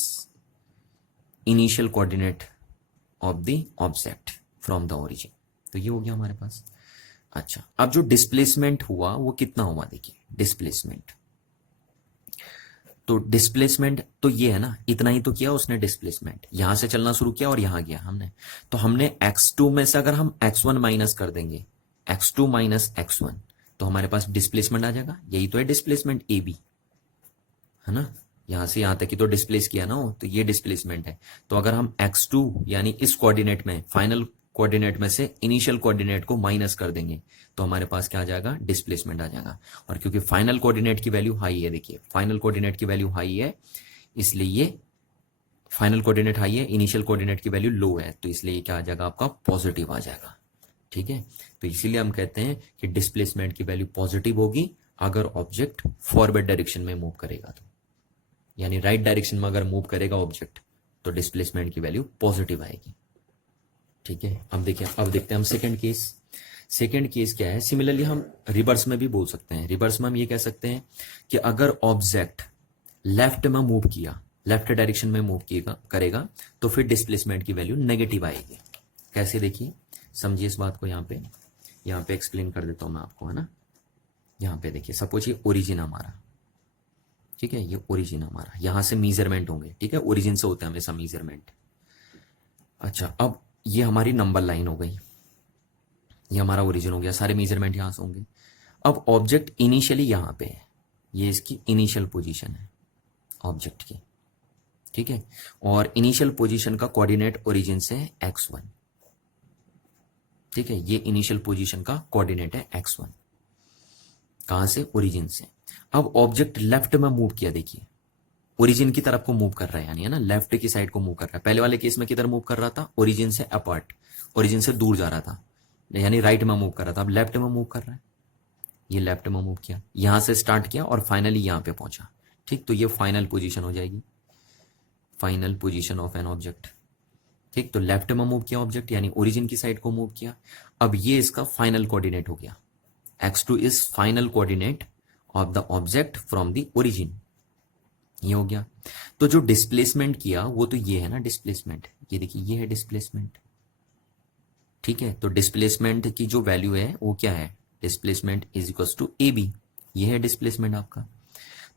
initial coordinate of the object from the origin. तो ये हो गया हमारे पास। अच्छा, अब जो डिस्प्लेसमेंट हुआ वो कितना हुआ, देखिए डिस्प्लेसमेंट, तो डिस्प्लेसमेंट तो ये है ना, इतना ही तो किया उसने डिस्प्लेसमेंट, यहां से चलना शुरू किया और यहां गया हमने, तो हमने x2 में से अगर हम x1 माइनस कर देंगे, x2 माइनस x1, तो हमारे पास डिस्प्लेसमेंट आ जाएगा। यही तो है डिस्प्लेसमेंट ए बी, है ना, यहां से यहां तक ही तो डिस्प्लेस किया ना हो, तो ये डिस्प्लेसमेंट है। तो अगर हम x2 यानी इस कोऑर्डिनेट में, फाइनल कोऑर्डिनेट में से इनिशियल कोऑर्डिनेट को माइनस कर देंगे, तो हमारे पास क्या आ जाएगा, डिस्प्लेसमेंट आ जाएगा। और क्योंकि फाइनल कोऑर्डिनेट की वैल्यू हाई है, देखिए फाइनल कोऑर्डिनेट की वैल्यू हाई है, इसलिए ये फाइनल कोऑर्डिनेट हाई है, इनिशियल कोऑर्डिनेट की वैल्यू लो है, तो इसलिए क्या आ जाएगा आपका, पॉजिटिव आ जाएगा। ठीक है, तो इसीलिए हम कहते हैं कि डिस्प्लेसमेंट की वैल्यू पॉजिटिव होगी अगर ऑब्जेक्ट फॉरवर्ड डायरेक्शन में मूव करेगा, तो यानी राइट डायरेक्शन में अगर मूव करेगा ऑब्जेक्ट, तो डिस्प्लेसमेंट की वैल्यू पॉजिटिव आएगी। ठीक है, अब देखिए, अब देखते हैं हम सेकंड केस। सेकंड केस क्या है, सिमिलरली हम रिवर्स में भी बोल सकते हैं। रिवर्स में हम ये कह सकते हैं कि अगर ऑब्जेक्ट लेफ्ट में मूव किया, लेफ्ट डायरेक्शन में मूव करेगा, तो फिर डिस्प्लेसमेंट की वैल्यू नेगेटिव आएगी। कैसे, देखिए समझिए इस बात को, यहाँ पे एक्सप्लेन कर देता हूँ मैं आपको, है ना। यहाँ पे देखिए, सपोज ये ओरिजिन हमारा, ठीक है, ये ओरिजिन हमारा, यहाँ से मीजरमेंट होंगे, ठीक है, ओरिजिन से होता है हमेशा मीजरमेंट। अच्छा, अब ये हमारी नंबर लाइन हो गई, ये हमारा ओरिजिन हो गया, सारे मेजरमेंट यहाँ से होंगे। अब ऑब्जेक्ट इनिशियली यहाँ पे है, ये इसकी इनिशियल पोजीशन है ऑब्जेक्ट की, ठीक है, और इनिशियल पोजीशन का कोऑर्डिनेट ओरिजिन से है x1, ठीक है, ये इनिशियल पोजीशन का कोऑर्डिनेट है x1, कहां से, ओरिजिन से। अब ऑब्जेक्ट लेफ्ट में मूव किया, देखिए ओरिजिन की तरफ को मूव कर रहा है, यानी है ना, लेफ्ट की साइड को मूव कर रहा है। पहले वाले केस में किधर मूव कर रहा था, ओरिजिन से अपार्ट, ओरिजिन से दूर जा रहा था, यानी राइट में मूव कर रहा था, अब लेफ्ट में मूव कर रहा है, ये लेफ्ट में मूव किया, यहां से स्टार्ट किया और फाइनली यहां पे पहुंचा, ठीक, तो ये फाइनल पोजीशन हो जाएगी, final position of an object, ठीक। तो लेफ्ट में मूव किया ऑब्जेक्ट, यानी ओरिजिन की साइड को मूव किया। अब ये इसका फाइनल कोऑर्डिनेट हो गया, x2 is final coordinate of the object from the origin, ये हो गया। तो जो डिस्प्लेसमेंट किया वो तो ये है ना डिस्प्लेसमेंट, ये देखिए ये है डिस्प्लेसमेंट, ठीक है। तो डिस्प्लेसमेंट की जो वैल्यू है वो क्या है, displacement is equal to A B, ये है डिस्प्लेसमेंट आपका।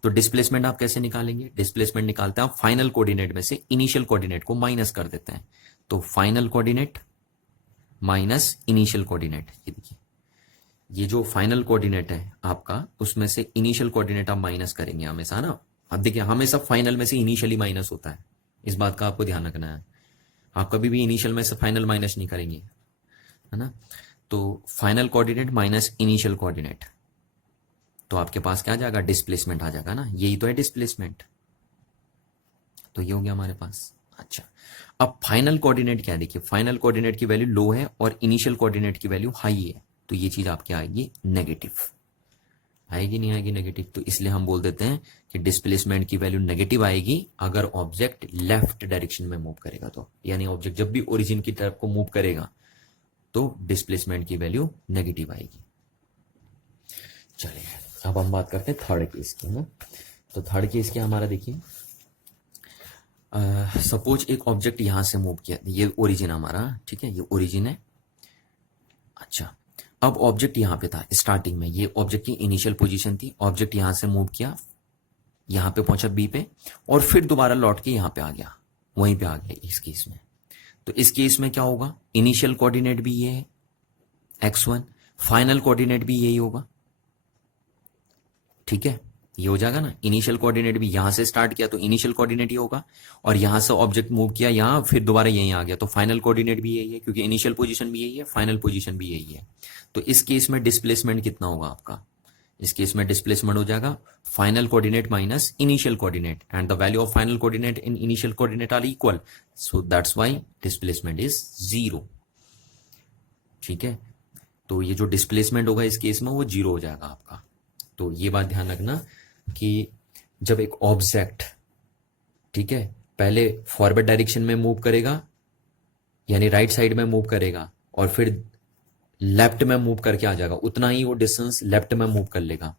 तो डिस्प्लेसमेंट आप कैसे निकालेंगे, डिस्प्लेसमेंट निकालते हैं आप फाइनल कोऑर्डिनेट में से इनिशियल कोऑर्डिनेट को माइनस कर देते हैं, तो final coordinate minus initial coordinate, ये देखिए ये जो फाइनल कोऑर्डिनेट है आपका, उसमें से इनिशियल कोऑर्डिनेट आप माइनस करेंगे हमेशा ना। अब देखिए हमेशा फाइनल में से इनिशियली माइनस होता है, इस बात का आपको ध्यान रखना है, आप कभी भी इनिशियल में से फाइनल माइनस नहीं करेंगे, है ना। तो final coordinate minus initial coordinate, तो आपके पास क्या आ जाएगा, डिस्प्लेसमेंट आ जाएगा ना, यही तो है डिस्प्लेसमेंट, तो ये हो गया हमारे पास। अच्छा, अब फाइनल कोऑर्डिनेट क्या है, देखिए फाइनल कोऑर्डिनेट की वैल्यू लो है और इनिशियल कोऑर्डिनेट की वैल्यू हाई है, तो ये चीज आपकी आएगी नेगेटिव, आएगी नहीं आएगी नेगेटिव, तो इसलिए हम बोल देते हैं कि डिस्प्लेसमेंट की वैल्यू नेगेटिव आएगी अगर ऑब्जेक्ट लेफ्ट डायरेक्शन में मूव करेगा, तो यानी ऑब्जेक्ट जब भी ओरिजिन की तरफ को मूव करेगा तो डिस्प्लेसमेंट की वैल्यू नेगेटिव आएगी। चलिए अब हम बात करते हैं थर्ड केस की, ना। तो थर्ड केस क्या हमारा, देखिए सपोज एक ऑब्जेक्ट यहां से मूव किया, ये ओरिजिन हमारा, ठीक है, ये ओरिजिन है। अच्छा, अब ऑब्जेक्ट यहां पे था स्टार्टिंग में, ये ऑब्जेक्ट की इनिशियल पोजीशन थी, ऑब्जेक्ट यहां से मूव किया, यहां पे पहुंचा बी पे, और फिर दोबारा लौट के यहां पे आ गया, वहीं पे आ गया इस केस में। तो इस केस में क्या होगा, इनिशियल कोऑर्डिनेट भी ये है x1, फाइनल कोऑर्डिनेट भी यही होगा, ठीक है, ये हो जाएगा ना। इनिशियल कोऑर्डिनेट भी यहां से स्टार्ट किया तो इनिशियल कोऑर्डिनेट ये होगा, और यहां से ऑब्जेक्ट मूव किया यहां, फिर दोबारा यहीं आ गया, तो फाइनल कोऑर्डिनेट भी यही है, क्योंकि इनिशियल पोजीशन भी यही है, फाइनल पोजीशन भी यही है। तो इस केस में डिस्प्लेसमेंट कितना होगा आपका, इस केस में डिस्प्लेसमेंट हो जाएगा final coordinate minus initial coordinate, and the value of final coordinate in initial coordinate are equal, so that's why displacement is 0, ठीक है। तो ये जो डिस्प्लेसमेंट होगा इस केस में वो 0 हो जाएगा आपका। तो ये बात ध्यान रखना कि जब एक ऑब्जेक्ट, ठीक है, पहले फॉरवर्ड डायरेक्शन में मूव करेगा, यानी राइट साइड में मूव करेगा, और फिर लेफ्ट में मूव करके आ जाएगा, उतना ही वो डिस्टेंस लेफ्ट में मूव कर लेगा,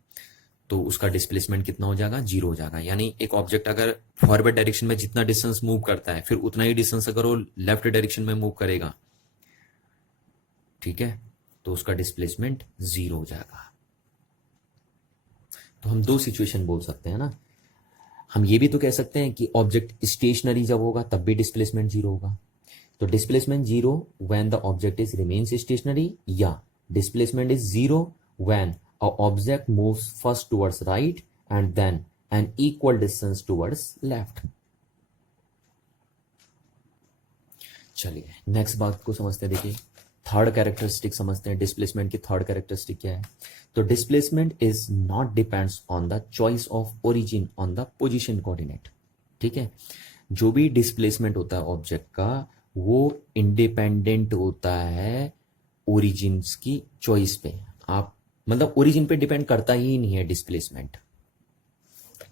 तो उसका डिस्प्लेसमेंट कितना हो जाएगा, 0 हो जाएगा। यानी एक ऑब्जेक्ट अगर फॉरवर्ड डायरेक्शन में जितना डिस्टेंस मूव करता है, फिर उतना ही डिस्टेंस अगर वो लेफ्ट डायरेक्शन में मूव करेगा, ठीक है, तो उसका डिस्प्लेसमेंट 0 हो जाएगा। तो हम दो सिचुएशन बोल सकते हैं ना, हम ये भी तो कह सकते हैं कि ऑब्जेक्ट स्टेशनरी जब होगा तब भी डिस्प्लेसमेंट 0 होगा। तो displacement 0 when the object is remains stationary, या displacement is 0 when a object moves first towards right and then an equal distance towards left. चलिए नेक्स्ट बात को समझते हैं, देखिए थर्ड कैरेक्टरिस्टिक समझते हैं, डिस्प्लेसमेंट की थर्ड कैरेक्टरिस्टिक क्या है। तो displacement is not depends on the choice of origin on the position coordinate, ठीक है। जो भी डिस्प्लेसमेंट होता है ऑब्जेक्ट का वो इंडिपेंडेंट होता है ओरिजिन की चॉइस पे, आप मतलब ओरिजिन पे डिपेंड करता ही नहीं है डिस्प्लेसमेंट।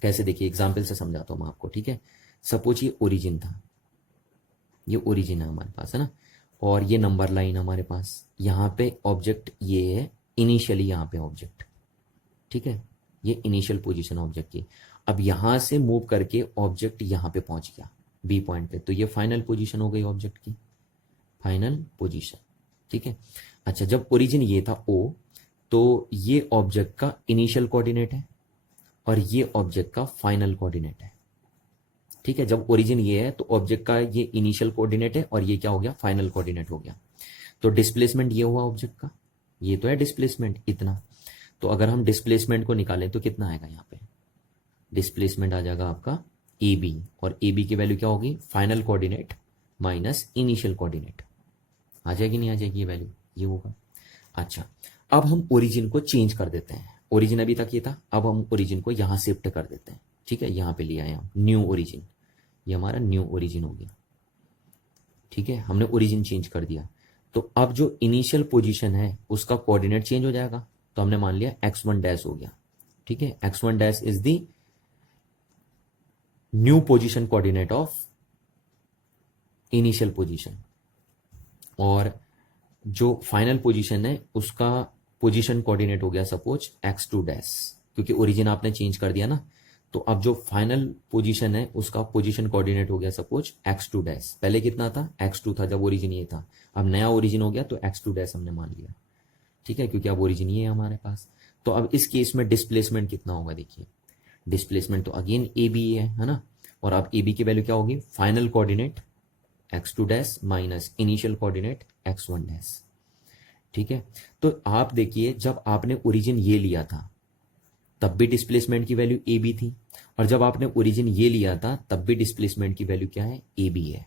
कैसे, देखिए एग्जाम्पल से समझाता हूं मैं आपको, ठीक है। सपोज ये ओरिजिन था, ये ओरिजिन है हमारे पास, है ना, और ये नंबर लाइन हमारे पास, यहाँ पे ऑब्जेक्ट ये है इनिशियली, यहाँ पे ऑब्जेक्ट, ठीक है, ये इनिशियल पोजीशन ऑब्जेक्ट की। अब यहां से मूव करके ऑब्जेक्ट यहाँ पे पहुंच गया बी पॉइंट पे, तो ये फाइनल पोजीशन हो गई ऑब्जेक्ट की, फाइनल पोजीशन, ठीक है। अच्छा, जब ओरिजिन ये था O, तो ये ऑब्जेक्ट का इनिशियल कोऑर्डिनेट है और ये ऑब्जेक्ट का फाइनल कोऑर्डिनेट है। ठीक है, जब ओरिजिन ये है तो ऑब्जेक्ट का ये इनिशियल कोऑर्डिनेट है और ये क्या हो गया, फाइनल कोऑर्डिनेट हो गया। तो डिस्प्लेसमेंट ये हुआ ऑब्जेक्ट का, ये तो है डिस्प्लेसमेंट इतना। तो अगर हम डिस्प्लेसमेंट को निकालें तो कितना आएगा, यहाँ पे डिस्प्लेसमेंट आ जाएगा आपका ए बी, और ए बी की वैल्यू क्या होगी, final coordinate minus initial coordinate. आ जाएगी नहीं आ जाएगी ये वैल्यू, ये होगा। अच्छा, अब हम ओरिजिन को चेंज कर देते हैं। ओरिजिन अभी तक ये था, अब हम ओरिजिन को यहाँ शिफ्ट कर देते हैं। ठीक है, यहाँ पे लिया है हम न्यू ओरिजिन, ये हमारा न्यू ओरिजिन हो गया। ठीक है, हमने ओरिजिन चेंज कर दिया। तो अब जो इनिशियल पोजीशन है उसका कोऑर्डिनेट चेंज हो जाएगा, तो हमने मान लिया x1 डैश हो गया। ठीक है, x1 dash is the new position coordinate of initial position, और जो फाइनल पोजीशन है उसका पोजीशन कोऑर्डिनेट हो गया सपोज x2 डैश, क्योंकि ओरिजिन आपने चेंज कर दिया ना। तो अब जो फाइनल पोजीशन है उसका पोजीशन कोऑर्डिनेट हो गया सपोज x2 डैश। पहले कितना था, x2 था जब ओरिजिन ये था, अब नया ओरिजिन हो गया तो x2 डैश हमने मान लिया। ठीक है, क्योंकि अब ओरिजिन ये है हमारे पास। तो अब इस केस में डिस्प्लेसमेंट कितना होगा, देखिए डिस्प्लेसमेंट तो अगेन ए बी है ना। और अब ए बी की वैल्यू क्या होगी, final coordinate x2 dash minus initial coordinate x1 dash. ठीक है, तो आप देखिए जब आपने ओरिजिन ये लिया था तब भी डिस्प्लेसमेंट की वैल्यू ए बी थी, और जब आपने ओरिजिन ये लिया था तब भी डिस्प्लेसमेंट की वैल्यू क्या है, ए बी है।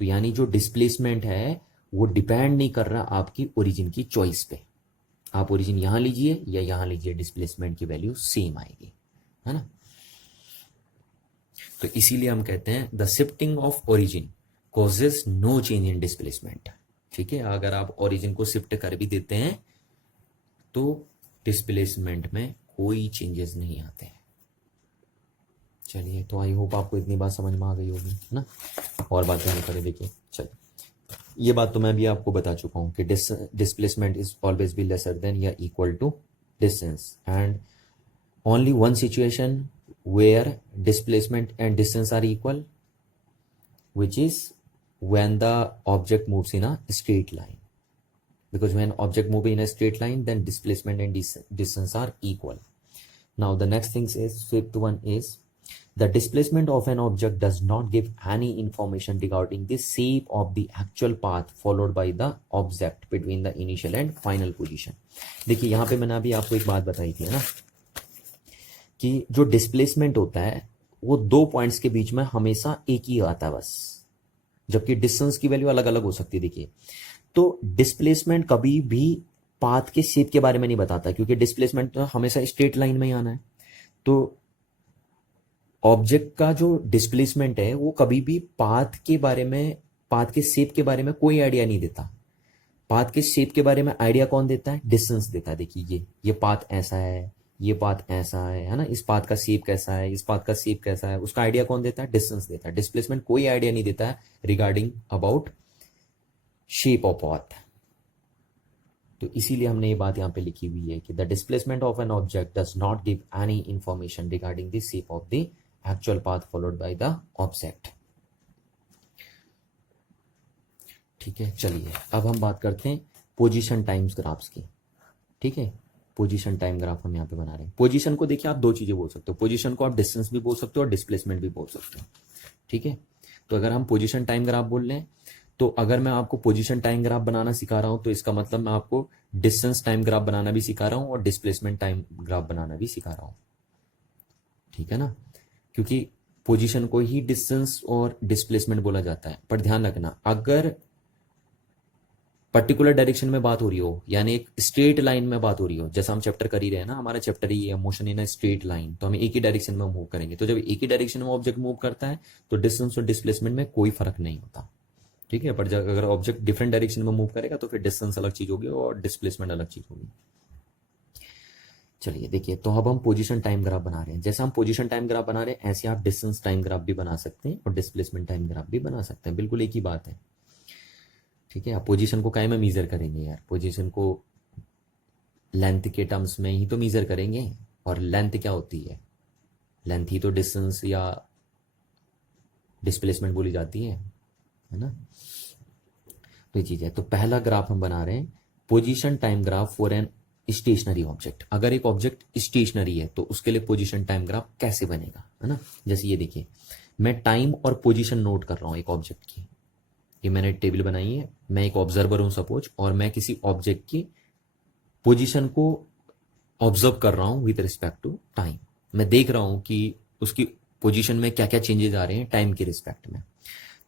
तो यानी जो डिस्प्लेसमेंट है वो डिपेंड नहीं कर रहा आपकी ओरिजिन की चॉइस पे। आप ओरिजिन यहां लीजिए या यहां लीजिए, डिस्प्लेसमेंट की वैल्यू सेम आएगी, है ना। तो इसीलिए हम कहते हैं the shifting of origin causes no change in displacement. ठीक है, अगर आप ओरिजिन को शिफ्ट कर भी देते हैं तो डिस्प्लेसमेंट में कोई चेंजेस नहीं आते हैं। चलिए, तो आई होप आपको इतनी बात समझ में आ गई होगी, है ना। और बात नहीं करें, देखिए चलिए, ये बात तो मैं भी आपको बता चुका हूं कि displacement is always be lesser than या equal to distance, and only one situation where displacement and distance are equal, which is when the object moves in a straight line, because when object move in a straight line then displacement and distance are equal. Now the next thing is, fifth one is, the displacement of an object does not give any information regarding the shape of the actual path followed by the object between the initial and final position. देखिए यहाँ पे मैंने अभी आपको एक बात बताई थी, है ना, कि जो डिस्प्लेसमेंट होता है वो दो पॉइंट्स के बीच में हमेशा एक ही आता है बस, जबकि डिस्टेंस की वैल्यू अलग अलग हो सकती है। देखिए, तो डिस्प्लेसमेंट कभी भी पाथ के शेप के बारे में नहीं बताता, क्योंकि डिस्प्लेसमेंट तो हमेशा स्ट्रेट लाइन में ही आना है। तो ऑब्जेक्ट का जो डिस्प्लेसमेंट है वो कभी भी पाथ के बारे में, पाथ के शेप के बारे में कोई आइडिया नहीं देता। पाथ के शेप के बारे में आइडिया कौन देता है, डिस्टेंस देता है। देखिए ये पाथ ऐसा है, ये पाथ ऐसा है ना, इस पाथ का शेप कैसा है, इस पाथ का शेप कैसा है, उसका आइडिया कौन देता है, डिस्टेंस देता है। डिस्प्लेसमेंट कोई आइडिया नहीं देता है regarding about shape of path. तो इसीलिए हमने ये बात यहाँ पे लिखी हुई है कि the displacement of an object does not give any information regarding the shape of the actual path followed by the object. ठीक है, चलिए अब हम बात करते हैं पोजीशन टाइम्स ग्राफ्स की। ठीक है, पोजीशन टाइम ग्राफ हम यहाँ पे बना रहे हैं। पोजीशन को देखिए आप दो चीजें बोल सकते हो, पोजीशन को आप डिस्टेंस भी बोल सकते हो और डिस्प्लेसमेंट भी बोल सकते हो। ठीक है, तो अगर हम पोजीशन टाइम ग्राफ बोल रहे हैं, तो अगर मैं आपको पोजीशन टाइम ग्राफ बनाना सिखा रहा हूं तो इसका मतलब मैं आपको डिस्टेंस टाइम ग्राफ बनाना भी सिखा रहा हूं और डिस्प्लेसमेंट टाइम ग्राफ बनाना भी सिखा रहा हूं। ठीक है ना, क्योंकि पोजीशन को ही डिस्टेंस और डिस्प्लेसमेंट बोला जाता है। पर ध्यान रखना, अगर पर्टिकुलर डायरेक्शन में बात हो रही हो, यानी एक स्ट्रेट लाइन में बात हो रही हो, जैसा हम चैप्टर कर ही रहे हैं ना, हमारा चैप्टर ही है motion in a straight line, तो हम एक ही डायरेक्शन में मूव करेंगे। तो जब एक ही डायरेक्शन में ऑब्जेक्ट मूव करता है तो डिस्टेंस और डिस्प्लेसमेंट में कोई फर्क नहीं होता। ठीक है, पर जब अगर ऑब्जेक्ट डिफरेंट डायरेक्शन में मूव करेगा तो फिर डिस्टेंस अलग चीज होगी और डिस्प्लेसमेंट अलग चीज होगी। चलिए देखिए, तो अब हम पोजीशन टाइम ग्राफ बना रहे हैं। जैसे हम पोजीशन टाइम ग्राफ बना रहे हैं ऐसे आप डिस्टेंस टाइम ग्राफ भी बना सकते हैं और डिस्प्लेसमेंट टाइम ग्राफ भी बना सकते हैं, बिल्कुल एक ही बात है। ठीक है, आप पोजीशन को काय में मीजर करेंगे यार, पोजीशन को लेंथ के टर्म्स में ही तो मीजर करेंगे, और लेंथ क्या होती है, लेंथ ही तो डिस्टेंस या डिस्प्लेसमेंट बोली जाती है ना। तो ये चीज है। तो पहला ग्राफ हम बना रहे हैं position time graph for an stationary object. अगर एक ऑब्जेक्ट स्टेशनरी है तो उसके लिए पोजीशन टाइम ग्राफ कैसे बनेगा, है ना। जैसे ये देखिए, मैं टाइम और पोजीशन नोट कर रहा हूं एक ऑब्जेक्ट की। ये मैंने टेबल बनाई है, मैं एक ऑब्जर्वर हूं सपोज, और मैं किसी ऑब्जेक्ट की पोजीशन को ऑब्जर्व कर रहा हूं विद रिस्पेक्ट टू टाइम। मैं देख रहा हूं कि उसकी पोजीशन में क्या क्या चेंजेस आ रहे हैं टाइम के रिस्पेक्ट में।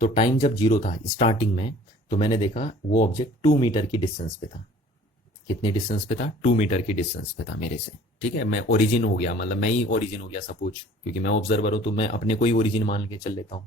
तो टाइम जब 0 था स्टार्टिंग में, तो मैंने देखा वो ऑब्जेक्ट 2 मीटर की डिस्टेंस पे था। कितने डिस्टेंस पे था? 2 मीटर की डिस्टेंस पे था मेरे से। ठीक है, मैं ओरिजिन हो गया, मतलब मैं ही ओरिजिन हो गया सपोज, क्योंकि मैं ऑब्जर्वर हूं तो मैं अपने को ही ओरिजिन मान के चल लेता हूं।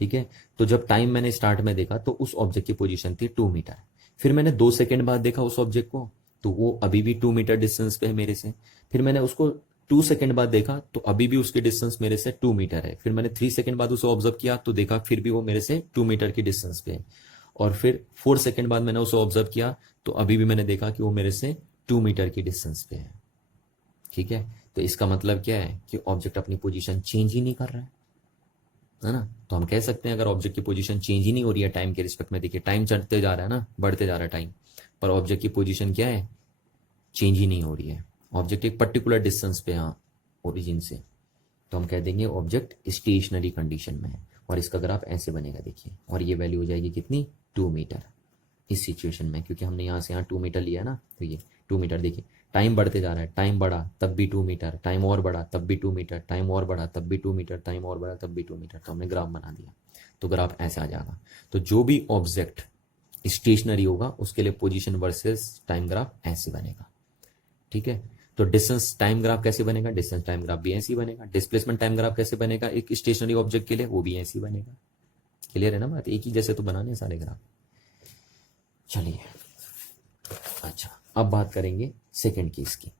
ठीक है, तो जब टाइम मैंने स्टार्ट में देखा तो उस ऑब्जेक्ट की पोजीशन थी 2 मीटर। फिर मैंने 2 सेकंड बाद देखा उस ऑब्जेक्ट को, तो वो अभी भी 2 मीटर डिस्टेंस पे है मेरे से। फिर मैंने उसको 2 सेकंड बाद देखा तो अभी भी उसकी डिस्टेंस मेरे से 2 मीटर है। फिर मैंने 3 सेकंड बाद उसे ऑब्जर्व किया तो देखा फिर भी वो मेरे से 2 मीटर की डिस्टेंस पे है। और फिर 4 सेकंड बाद मैंने उसे ऑब्जर्व किया तो अभी भी मैंने देखा कि वो मेरे से 2 मीटर की डिस्टेंस पे है। ठीक है, तो इसका मतलब क्या है कि ऑब्जेक्ट अपनी पोजीशन चेंज ही नहीं कर रहा है ना। तो हम कह सकते हैं अगर ऑब्जेक्ट की पोजीशन चेंज ही नहीं हो रही है टाइम के रिस्पेक्ट में, देखिए टाइम चढ़ते जा रहा है ना, बढ़ते जा रहा है टाइम, पर ऑब्जेक्ट की पोजीशन क्या है, चेंज ही नहीं हो रही है। ऑब्जेक्ट एक पर्टिकुलर डिस्टेंस पे है ओरिजिन से, तो हम कह देंगे ऑब्जेक्ट स्टेशनरी कंडीशन में है। और इसका ग्राफ ऐसे बनेगा देखिए, और ये वैल्यू हो जाएगी कितनी, 2 मीटर इस सिचुएशन में, क्योंकि हमने यहाँ से यहाँ 2 मीटर लिया ना, तो ये 2 मीटर देखिए टाइम बढ़ते जा रहा है, टाइम बढ़ा तब भी 2 मीटर, टाइम और बढ़ा तब भी 2 मीटर, टाइम और बढ़ा तब भी 2 मीटर, टाइम और बढ़ा तब भी 2 मीटर। तो हमने ग्राफ बना दिया, तो ग्राफ ऐसे आ जाएगा। तो जो भी ऑब्जेक्ट स्टेशनरी होगा उसके लिए पोजीशन वर्सेस टाइम ग्राफ ऐसे बनेगा। ठीक है, तो डिस्टेंस टाइम ग्राफ कैसे बनेगा, डिस्टेंस टाइम ग्राफ भी ऐसे ही बनेगा। डिस्प्लेसमेंट टाइम ग्राफ कैसे बनेगा एक स्टेशनरी ऑब्जेक्ट के लिए, वो भी ऐसे ही बनेगा। क्लियर है ना बात, एक ही जैसे तो बनाने सारे ग्राफ। चलिए अच्छा, अब बात करेंगे सेकंड केस की।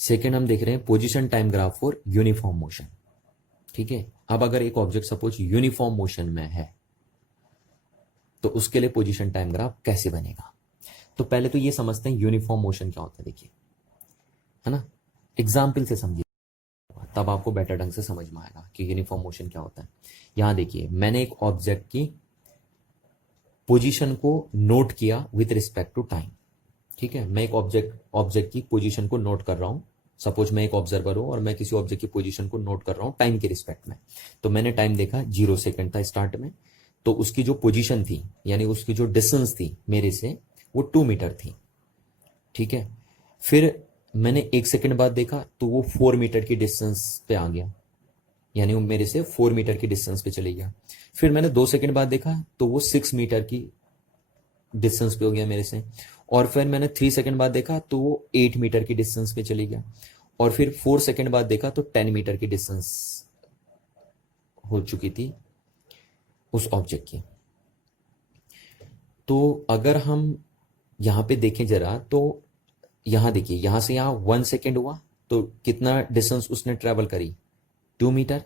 सेकंड हम देख रहे हैं position time graph for uniform motion. ठीक है, अब अगर एक ऑब्जेक्ट सपोज यूनिफॉर्म मोशन में है तो उसके लिए पोजीशन टाइम ग्राफ कैसे बनेगा। तो पहले तो ये समझते हैं यूनिफॉर्म मोशन क्या होता है, देखिए, है ना, एग्जाम्पल से समझिए तब आपको बेटर ढंग से समझ में आएगा कि यूनिफॉर्म मोशन क्या होता है। यहां देखिए, मैंने एक ऑब्जेक्ट की पोजीशन को नोट किया विथ रिस्पेक्ट टू टाइम। ठीक है, मैं एक ऑब्जेक्ट की पोजीशन को नोट कर रहा हूं। सपोज मैं एक ऑब्जर्वर हूं और मैं किसी ऑब्जेक्ट की पोजीशन को नोट कर रहा हूं टाइम के रिस्पेक्ट में। तो मैंने टाइम देखा 0 सेकंड था स्टार्ट में, तो उसकी जो पोजीशन थी यानी उसकी जो डिस्टेंस थी मेरे से वो 2 मीटर थी। ठीक है, फिर मैंने 1 सेकंड बाद देखा तो वो 4 मीटर की डिस्टेंस पे आ गया, यानी वो मेरे से 4 मीटर की डिस्टेंस पे चले गया। फिर मैंने 2 सेकंड बाद देखा तो वो 6 मीटर की डिस्टेंस पे हो गया मेरे से। और फिर मैंने 3 सेकंड बाद देखा तो वो 8 मीटर की डिस्टेंस पे चले गया। और फिर 4 सेकंड बाद देखा तो 10 मीटर की डिस्टेंस हो चुकी थी उस ऑब्जेक्ट की। तो अगर हम यहां पे देखें जरा, तो यहां देखिए, यहां से यहां 1 सेकेंड हुआ तो कितना डिस्टेंस उसने ट्रेवल करी, 2 मीटर।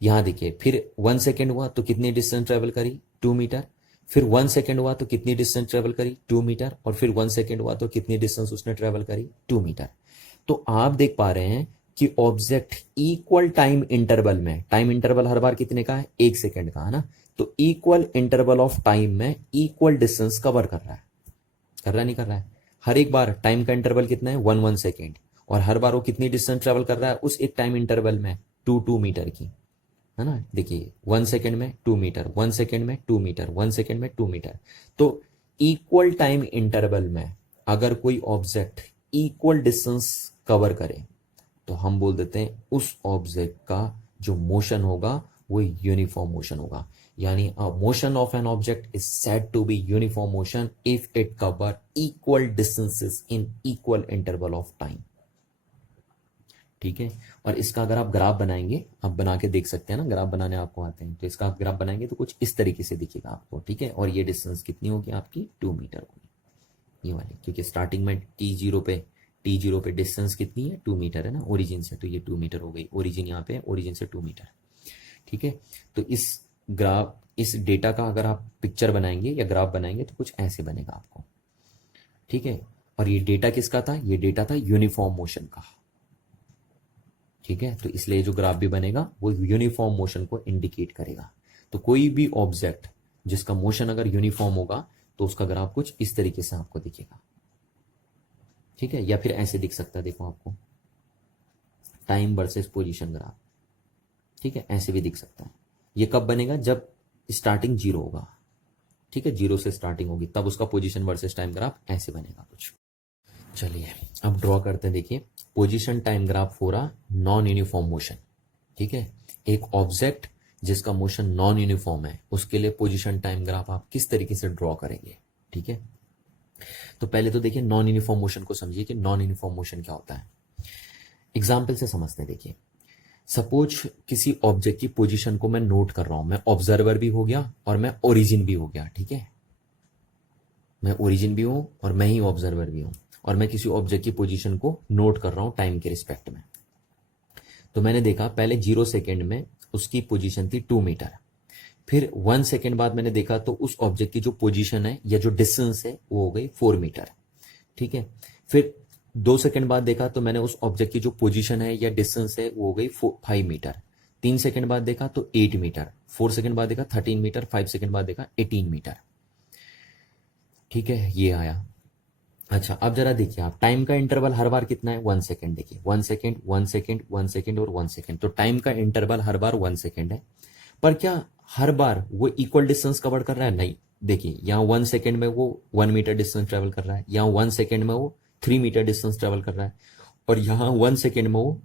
यहां देखिए फिर 1 सेकेंड हुआ तो कितनी डिस्टेंस ट्रेवल करी, 2 मीटर। फिर 1 सेकेंड हुआ तो कितनी डिस्टेंस ट्रेवल करी, 2 मीटर। और फिर 1 सेकेंड हुआ तो कितनी डिस्टेंस उसने ट्रेवल करी, 2 मीटर। तो आप देख पा रहे हैं कि ऑब्जेक्ट इक्वल टाइम इंटरवल में, टाइम इंटरवल हर बार कितने का है, 1 सेकेंड का, है ना। तो इक्वल इंटरवल ऑफ टाइम में इक्वल डिस्टेंस कवर कर रहा है, कर रहा है नहीं कर रहा है। हर एक बार टाइम का इंटरवल कितना है, 1 सेकेंड, और हर बार वो कितनी डिस्टेंस ट्रेवल कर रहा है उस एक टाइम इंटरवल में, 2 मीटर की, है ना। देखिए 1 सेकेंड में 2 मीटर, 1 सेकेंड में 2 मीटर, 1 सेकेंड में 2 मीटर। तो इक्वल टाइम इंटरवल में अगर कोई ऑब्जेक्ट इक्वल डिस्टेंस कवर करे तो हम बोल देते हैं उस ऑब्जेक्ट का जो मोशन होगा वो यूनिफॉर्म मोशन होगा। यानी a motion of an object is said to be uniform motion if it cover equal distances in equal interval of time। ठीक है, और इसका अगर आप ग्राफ बनाएंगे, आप बना के देख सकते हैं ना, ग्राफ बनाने आपको आते हैं, तो इसका आप ग्राफ बनाएंगे तो कुछ इस तरीके से दिखेगा आपको। ठीक है, और ये डिस्टेंस कितनी होगी आपकी, 2 मीटर होगी ये वाली, क्योंकि स्टार्टिंग में टी जीरो पे डिस्टेंस कितनी है, 2 मीटर है ना ओरिजिन से, तो ये 2 मीटर हो गई। ओरिजिन यहाँ पे, ओरिजिन से 2 मीटर। ठीक है, तो इस डेटा का अगर आप पिक्चर बनाएंगे या ग्राफ बनाएंगे तो कुछ ऐसे बनेगा आपको। ठीक है, और ये डेटा किसका था, ये डेटा था यूनिफॉर्म मोशन का। ठीक है, तो इसलिए जो ग्राफ भी बनेगा वो यूनिफॉर्म मोशन को इंडिकेट करेगा। तो कोई भी ऑब्जेक्ट जिसका मोशन अगर यूनिफॉर्म होगा तो उसका ग्राफ कुछ इस तरीके से आपको दिखेगा, ठीक है। या फिर ऐसे दिख सकता है, देखो आपको टाइम वर्सेस पोजीशन ग्राफ, ठीक है, ऐसे भी दिख सकता है। ये कब बनेगा? जब स्टार्टिंग जीरो होगा, ठीक है, जीरो से स्टार्टिंग होगी, तब उसका पोजीशन वर्सेस टाइम ग्राफ ऐसे बनेगा कुछ। चलिए अब ड्रॉ करते हैं। देखिए पोजीशन टाइम ग्राफ हो रहा नॉन यूनिफॉर्म मोशन, ठीक है। एक ऑब्जेक्ट जिसका मोशन नॉन यूनिफॉर्म है, उसके लिए पोजीशन टाइम ग्राफ आप किस तरीके से ड्रॉ करेंगे, ठीक है। तो पहले तो देखिए नॉन यूनिफॉर्म मोशन को समझिए कि नॉन यूनिफॉर्म मोशन क्या होता है। एग्जाम्पल से समझते हैं। देखिए सपोज किसी ऑब्जेक्ट की पोजीशन को मैं नोट कर रहा हूं, मैं ऑब्जर्वर भी हो गया और मैं ओरिजिन भी हो गया, ठीक है। मैं ओरिजिन भी हूं और मैं ही ऑब्जर्वर भी हूं, और मैं किसी ऑब्जेक्ट की पोजीशन को नोट कर रहा हूं टाइम के रिस्पेक्ट में। तो मैंने देखा पहले 0 सेकेंड में उसकी पोजीशन थी 2 मीटर, फिर 1 सेकेंड बाद मैंने देखा तो उस ऑब्जेक्ट की जो पोजीशन है या जो डिस्टेंस है वो हो गई 4 मीटर, ठीक है। फिर 2 सेकेंड बाद देखा तो मैंने उस ऑब्जेक्ट की जो पोजीशन है या डिस्टेंस है वो हो गई 5 मीटर। 3 सेकेंड बाद देखा तो 8 मीटर, 4 सेकेंड बाद देखा 13 मीटर, 5 सेकेंड बाद देखा 18 मीटर, ठीक है, ये आया। अच्छा अब जरा देखिए आप, टाइम का इंटरवल हर बार कितना है? 1 सेकेंड। देखिए 1 सेकेंड, 1 सेकेंड, 1 सेकेंड और 1 सेकेंड, तो टाइम का इंटरवल हर बार 1 सेकेंड है। पर क्या हर बार वो इक्वल डिस्टेंस कवर कर रहा है? नहीं। देखिए यहाँ 1 सेकेंड में वो 1 मीटर डिस्टेंस ट्रेवल कर रहा है, यहाँ 1 सेकेंड में वो 3 मीटर डिस्टेंस ट्रेवल कर रहा है, और यहाँ 1 सेकेंड में वो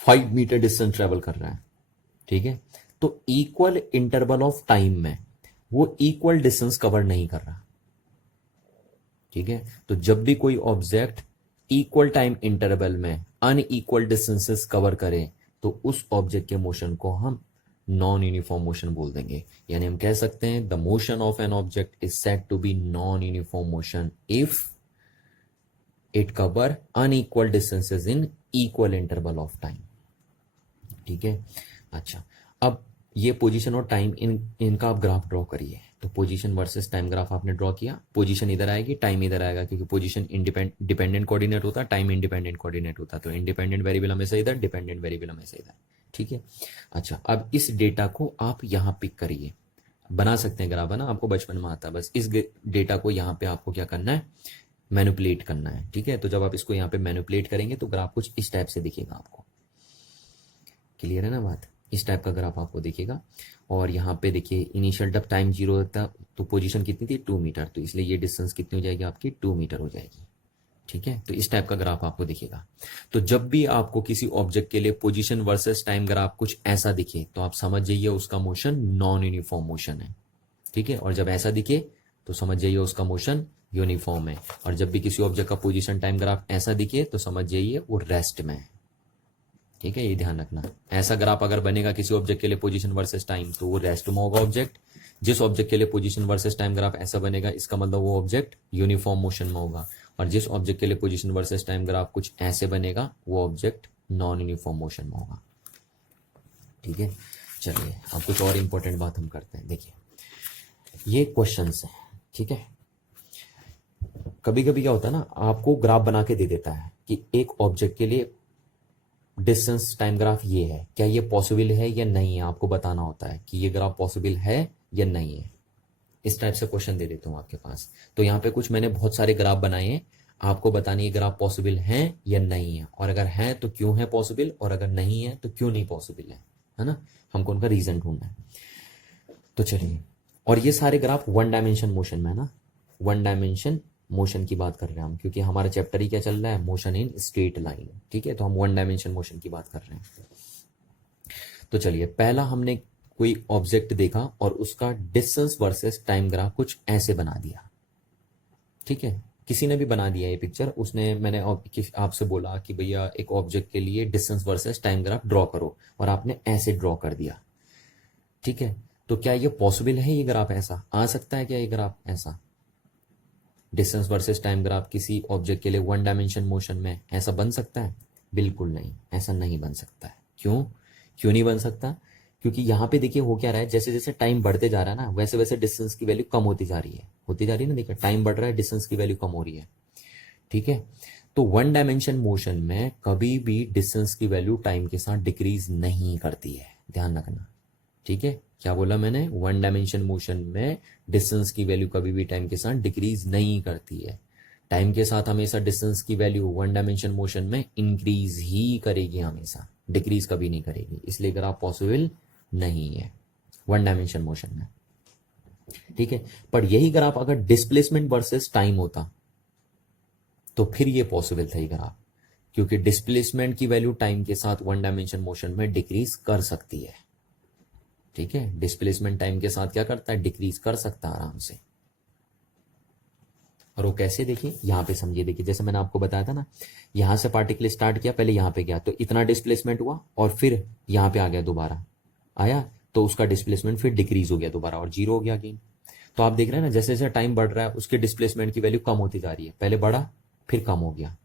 5 मीटर डिस्टेंस ट्रेवल कर रहा है, ठीक है। तो इक्वल इंटरवल ऑफ टाइम में वो इक्वल डिस्टेंस कवर नहीं कर रहा, ठीक है। तो जब भी कोई ऑब्जेक्ट इक्वल टाइम इंटरवल में अनइक्वल डिस्टेंसेस कवर करे तो उस ऑब्जेक्ट के मोशन को हम नॉन यूनिफॉर्म मोशन बोल देंगे। यानी हम कह सकते हैं the motion of an object is said to be non uniform motion if it cover unequal distances in equal interval of time, ठीक है। अच्छा अब ये पोजीशन और टाइम इनका आप ग्राफ ड्रॉ करिए। तो पोजीशन वर्सेस टाइम ग्राफ आपने ड्रॉ किया, पोजीशन इधर आएगी, टाइम इधर आएगा, क्योंकि पोजीशन डिपेंडेंट कोऑर्डिनेट होता है, टाइम इंडिपेंडेंट कोऑर्डिनेट होता है। तो इंडिपेंडेंट वेरिएबल हमेशा इधर, डिपेंडेंट वेरिएबल हमेशा इधर, ठीक है। अच्छा अब इस डेटा को आप यहां पिक करिए, बना सकते हैं ग्राफ, है ना, आपको बचपन में आता है। बस इस डेटा को यहाँ पे आपको क्या करना है? मैनिपुलेट करना है, ठीक है। तो जब आप इसको यहाँ पे मैनिपुलेट करेंगे तो ग्राफ कुछ इस टाइप से दिखेगा आपको। क्लियर है ना बात? इस टाइप का ग्राफ आपको दिखेगा। और यहाँ पे देखिए इनिशियल जब टाइम 0 था तो पोजीशन कितनी थी? 2 मीटर, तो इसलिए ये डिस्टेंस कितनी हो जाएगी आपकी? 2 मीटर हो जाएगी, ठीक है। तो इस टाइप का ग्राफ आपको दिखेगा। तो जब भी आपको किसी ऑब्जेक्ट के लिए पोजीशन वर्सेस टाइम ग्राफ कुछ ऐसा दिखे तो आप समझ जाइए उसका मोशन नॉन यूनिफॉर्म मोशन है, ठीक है। और जब ऐसा दिखे तो समझ जाइए उसका मोशन यूनिफॉर्म है। और जब भी किसी ऑब्जेक्ट का पोजीशन टाइम ग्राफ ऐसा दिखे तो समझ जाइए वो रेस्ट में है, ठीक है। ये ध्यान रखना, ऐसा ग्राफ अगर बनेगा किसी ऑब्जेक्ट के लिए पोजीशन वर्सेस टाइम तो वो रेस्ट में होगा ऑब्जेक्ट। जिस ऑब्जेक्ट के लिए पोजीशन वर्सेस टाइम ग्राफ ऐसा बनेगा इसका मतलब वो ऑब्जेक्ट यूनिफॉर्म मोशन में होगा। और जिस ऑब्जेक्ट के लिए पोजीशन वर्सेस टाइम ग्राफ कुछ ऐसे बनेगा वो ऑब्जेक्ट नॉन यूनिफॉर्म मोशन में होगा, ठीक है। चलिए अब कुछ और इंपॉर्टेंट बात हम करते हैं। देखिए ये क्वेश्चंस है, ठीक है। कभी कभी क्या होता है ना, आपको ग्राफ बना के दे देता है कि एक ऑब्जेक्ट के लिए डिस्टेंस टाइम ग्राफ ये है, क्या ये पॉसिबल है या नहीं है, आपको बताना होता है कि ये ग्राफ पॉसिबल है या नहीं है। इस टाइप से क्वेश्चन दे देता हूं आपके पास। तो यहाँ पे कुछ मैंने बहुत सारे ग्राफ बनाए हैं, आपको बतानी है ग्राफ पॉसिबल है या नहीं है, और अगर है तो क्यों है पॉसिबल, और अगर नहीं है तो क्यों नहीं पॉसिबल है ना। हमको उनका रीजन ढूंढना है। तो चलिए, और ये सारे ग्राफ 1 डायमेंशन मोशन में है ना, 1 डायमेंशन मोशन की बात कर रहे हैं हम, क्योंकि हमारा चैप्टर ही क्या चल रहा है? मोशन इन स्ट्रेट लाइन, ठीक है। तो हम 1 डायमेंशन मोशन की बात कर रहे हैं। तो चलिए पहला हमने कोई ऑब्जेक्ट देखा और उसका डिस्टेंस वर्सेस टाइम ग्राफ कुछ ऐसे बना दिया, ठीक है। किसी ने भी बना दिया ये पिक्चर, उसने मैंने आपसे बोला कि भैया एक ऑब्जेक्ट के लिए distance versus time graph draw करो, और आपने ऐसे ड्रॉ कर दिया, ठीक है। तो क्या ये पॉसिबल है? ये ग्राफ ऐसा आ सकता है क्या? ये ग्राफ ऐसा डिस्टेंस वर्सेस टाइम ग्राफ किसी ऑब्जेक्ट के लिए 1 डायमेंशन मोशन में ऐसा बन सकता है? बिल्कुल नहीं, ऐसा नहीं बन सकता है। क्यों? क्यों नहीं बन सकता? क्योंकि यहाँ पे देखिए हो क्या रहा है, जैसे जैसे टाइम बढ़ते जा रहा है ना वैसे वैसे डिस्टेंस की वैल्यू कम होती जा रही है, ना। देखिए टाइम बढ़ रहा है, डिस्टेंस की वैल्यू कम हो रही है, ठीक है। तो 1 डायमेंशन मोशन में कभी भी डिस्टेंस की वैल्यू टाइम के साथ डिक्रीज नहीं करती है, ध्यान रखना। ठीक है, क्या बोला मैंने, वन डायमेंशन मोशन में डिस्टेंस की वैल्यू कभी भी टाइम के साथ डिक्रीज नहीं करती है। टाइम के साथ हमेशा डिस्टेंस की वैल्यू वन डायमेंशन मोशन में इंक्रीज ही करेगी, हमेशा डिक्रीज कभी नहीं करेगी, इसलिए ग्राफ पॉसिबल नहीं है वन डायमेंशन मोशन में। ठीक है, पर यही ग्राफ अगर डिस्प्लेसमेंट वर्सेस टाइम होता तो फिर ये पॉसिबल था ये ग्राफ, क्योंकि डिस्प्लेसमेंट की वैल्यू टाइम के साथ वन डायमेंशन मोशन में डिक्रीज कर सकती है। ठीक है, डिस्प्लेसमेंट टाइम के साथ क्या करता है, डिक्रीज कर सकता है आराम से। और वो कैसे, देखिए यहां पे समझिए, देखिए जैसे मैंने आपको बताया था ना, यहां से पार्टिकल स्टार्ट किया, पहले यहां पे गया तो इतना डिस्प्लेसमेंट हुआ, और फिर यहां पे आ गया, दोबारा आया तो उसका डिस्प्लेसमेंट फिर डिक्रीज हो गया दोबारा और जीरो हो गया अगेन। तो आप देख रहे हैं ना, जैसे जैसे टाइम बढ़ रहा है उसके डिस्प्लेसमेंट की वैल्यू कम होती जा रही है, पहले बढ़ा फिर कम हो गया।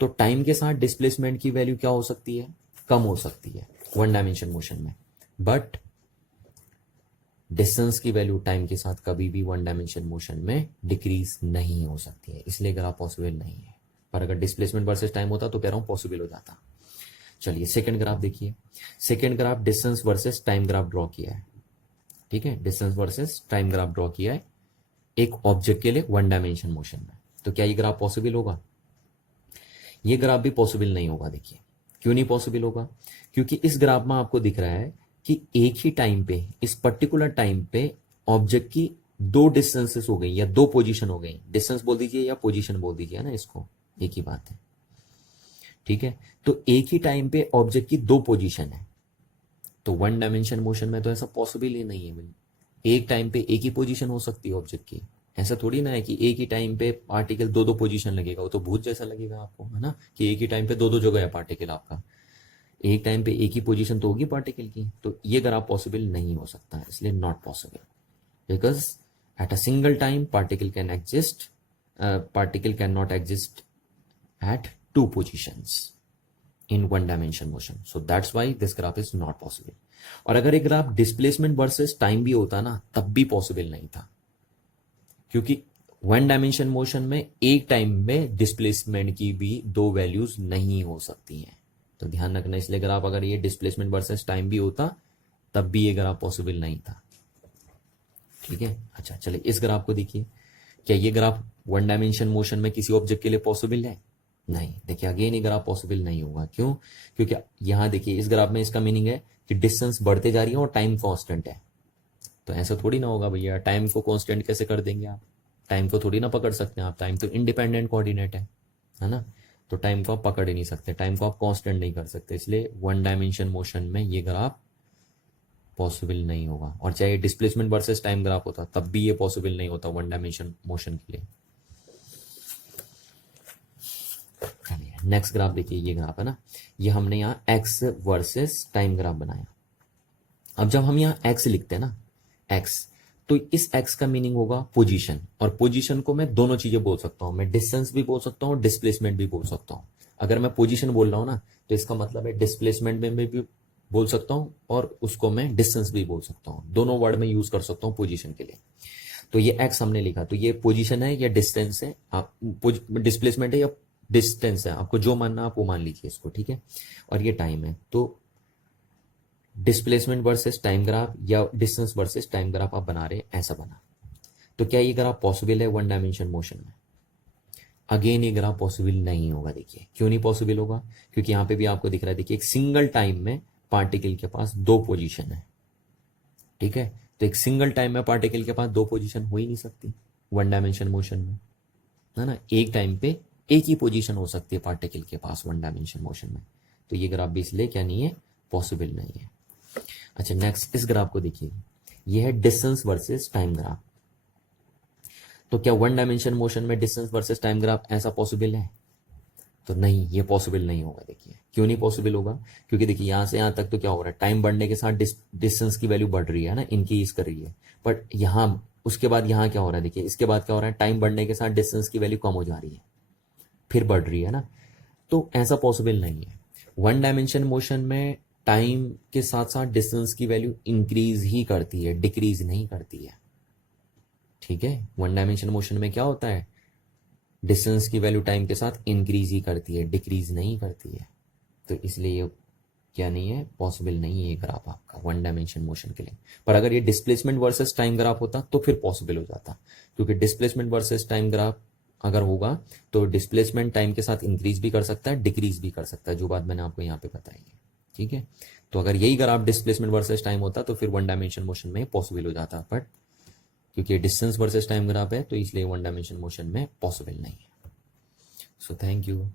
तो टाइम के साथ डिस्प्लेसमेंट की वैल्यू क्या हो सकती है, कम हो सकती है वन डायमेंशन मोशन में, बट डिस्टेंस की वैल्यू टाइम के साथ कभी भी वन डायमेंशन मोशन में डिक्रीज नहीं हो सकती है, इसलिए ग्राफ पॉसिबल नहीं है। पर अगर डिस्प्लेसमेंट वर्सेस टाइम होता तो कह रहा हूं पॉसिबल हो जाता। चलिए सेकंड ग्राफ देखिए, second graph distance versus time graph draw किया है। ठीक है, distance versus time graph draw किया है एक ऑब्जेक्ट के लिए वन डायमेंशन मोशन में। तो क्या ये ग्राफ पॉसिबल होगा, ये ग्राफ भी पॉसिबल नहीं होगा। देखिए क्यों नहीं पॉसिबल होगा, क्योंकि इस ग्राफ में आपको दिख रहा है कि एक ही टाइम पे, इस पर्टिकुलर टाइम पे ऑब्जेक्ट की दो डिस्टेंसेस हो गई या दो पोजीशन हो गई, डिस्टेंस बोल दीजिए या पोजीशन बोल दीजिए ना, इसको एक ही बात है। ठीक है, तो एक ही टाइम पे ऑब्जेक्ट की दो पोजीशन है, तो वन डायमेंशन मोशन में तो ऐसा पॉसिबल ही नहीं है। एक टाइम पे एक ही पोजीशन हो सकती है ऑब्जेक्ट की, ऐसा थोड़ी ना है कि एक ही टाइम पे पार्टिकल दो दो पोजीशन लगेगा, वो तो भूत जैसा लगेगा आपको, है ना, कि एक ही टाइम पे दो दो जगह है पार्टिकल आपका, एक टाइम पे एक ही पोजीशन तो होगी पार्टिकल की। तो ये ग्राफ पॉसिबल नहीं हो सकता है, इसलिए not possible, because at a single time particle can not exist at two positions in one dimension motion, so that's why this graph is not possible. और अगर एक ग्राफ डिस्प्लेसमेंट वर्सेस टाइम भी होता ना तब भी पॉसिबल नहीं था, क्योंकि वन डायमेंशन मोशन में एक टाइम में डिस्प्लेसमेंट की भी दो वैल्यूज नहीं हो सकती हैं, तो ध्यान रखना। इसलिए ग्राफ अगर ये डिस्प्लेसमेंट वर्सेस टाइम भी होता तब भी ये ग्राफ पॉसिबल नहीं था। ठीक है, अच्छा चलिए इस ग्राफ को देखिए, क्या ये ग्राफ वन डायमेंशन मोशन में किसी ऑब्जेक्ट के लिए पॉसिबल है, नहीं। देखिए अगेन ये ग्राफ पॉसिबल नहीं होगा, क्यों, क्योंकि यहां देखिए इस ग्राफ में इसका मीनिंग है कि डिस्टेंस बढ़ते जा रही है और टाइम कांस्टेंट है। तो ऐसा थोड़ी ना होगा भैया, टाइम को कांस्टेंट कैसे कर देंगे आप, टाइम को थोड़ी ना पकड़ सकते हैं आप, टाइम तो इंडिपेंडेंट कोऑर्डिनेट है ना, तो टाइम को आप पकड़ ही नहीं सकते, टाइम को आप कांस्टेंट नहीं कर सकते, इसलिए वन डायमेंशन मोशन में ये ग्राफ पॉसिबल नहीं होगा। और चाहे डिस्प्लेसमेंट वर्सेस टाइम ग्राफ होता तब भी ये पॉसिबल नहीं होता वन डायमेंशन मोशन के लिए। नेक्स्ट ग्राफ देखिए, ये ग्राफ है ना, ये हमने यहाँ एक्स वर्सेस टाइम ग्राफ बनाया। अब जब हम यहाँ एक्स लिखते हैं ना, एक्स, तो इस एक्स का मीनिंग होगा पोजीशन, और पोजीशन को मैं दोनों चीजें बोल सकता हूं, मैं डिस्टेंस भी बोल सकता हूं, डिस्प्लेसमेंट भी बोल सकता हूं। अगर मैं पोजीशन बोल रहा हूं ना तो इसका मतलब है डिस्प्लेसमेंट में भी बोल सकता हूं और उसको मैं डिस्टेंस भी बोल सकता हूं, दोनों वर्ड में यूज कर सकता हूं पोजीशन के लिए। तो ये एक्स हमने लिखा, तो ये पोजीशन है या डिस्टेंस है, आप डिस्प्लेसमेंट है या डिस्टेंस है, आपको जो मानना आप वो मान लीजिए इसको। ठीक है, और ये टाइम है, तो डिस्प्लेसमेंट वर्सेस टाइम ग्राफ या डिस्टेंस वर्सेस टाइम ग्राफ आप बना रहे, ऐसा बना। तो क्या ये ग्राफ पॉसिबल है वन डायमेंशन मोशन में, अगेन ये ग्राफ पॉसिबल नहीं होगा। देखिए क्यों नहीं पॉसिबल होगा, क्योंकि यहां पे भी आपको दिख रहा है, देखिए एक सिंगल टाइम में पार्टिकल के पास दो पोजीशन है। ठीक है, तो एक सिंगल टाइम में पार्टिकल के पास दो पोजीशन हो ही नहीं सकती वन डायमेंशन मोशन में, है ना, एक टाइम पे एक ही पोजीशन हो सकती है पार्टिकल के पास वन डायमेंशन मोशन में। तो ये ग्राफ भी इसलिए क्या नहीं है, पॉसिबल नहीं है। अच्छा नेक्स्ट इस ग्राफ को देखिए, ये है डिस्टेंस वर्सेस टाइम ग्राफ। तो क्या वन डायमेंशन मोशन में डिस्टेंस वर्सेस टाइम ग्राफ ऐसा पॉसिबल है, तो नहीं, ये पॉसिबल नहीं होगा। देखिए क्यों नहीं पॉसिबल होगा, क्योंकि देखिए यहां से यहां तक तो क्या हो रहा है, टाइम बढ़ने के साथ डिस्टेंस की वैल्यू बढ़ रही है ना, इंक्रीज कर रही है, बट यहां उसके बाद यहां क्या हो रहा है, देखिए इसके बाद क्या हो रहा है, टाइम बढ़ने के साथ डिस्टेंस की वैल्यू कम हो जा रही है फिर बढ़ रही है ना, तो ऐसा पॉसिबल नहीं है। वन डायमेंशन मोशन में टाइम के साथ साथ डिस्टेंस की वैल्यू इंक्रीज ही करती है, डिक्रीज नहीं करती है। ठीक है, वन डायमेंशन मोशन में क्या होता है, डिस्टेंस की वैल्यू टाइम के साथ इंक्रीज ही करती है, डिक्रीज नहीं करती है। तो इसलिए ये क्या नहीं है, पॉसिबल नहीं है ये ग्राफ आपका वन डायमेंशन मोशन के लिए। पर अगर ये डिस्प्लेसमेंट वर्सेस टाइम ग्राफ होता तो फिर पॉसिबल हो जाता, क्योंकि डिस्प्लेसमेंट वर्सेस टाइम ग्राफ अगर होगा तो डिस्प्लेसमेंट टाइम के साथ इंक्रीज भी कर सकता है, डिक्रीज भी कर सकता है, जो बात मैंने आपको यहाँ पे बताई है। ठीक है, तो अगर यही ग्राफ डिस्प्लेसमेंट वर्सेस टाइम होता तो फिर वन डायमेंशन मोशन में पॉसिबल हो जाता, बट क्योंकि डिस्टेंस वर्सेस टाइम ग्राफ है तो इसलिए वन डायमेंशन मोशन में पॉसिबल नहीं है। So thank you.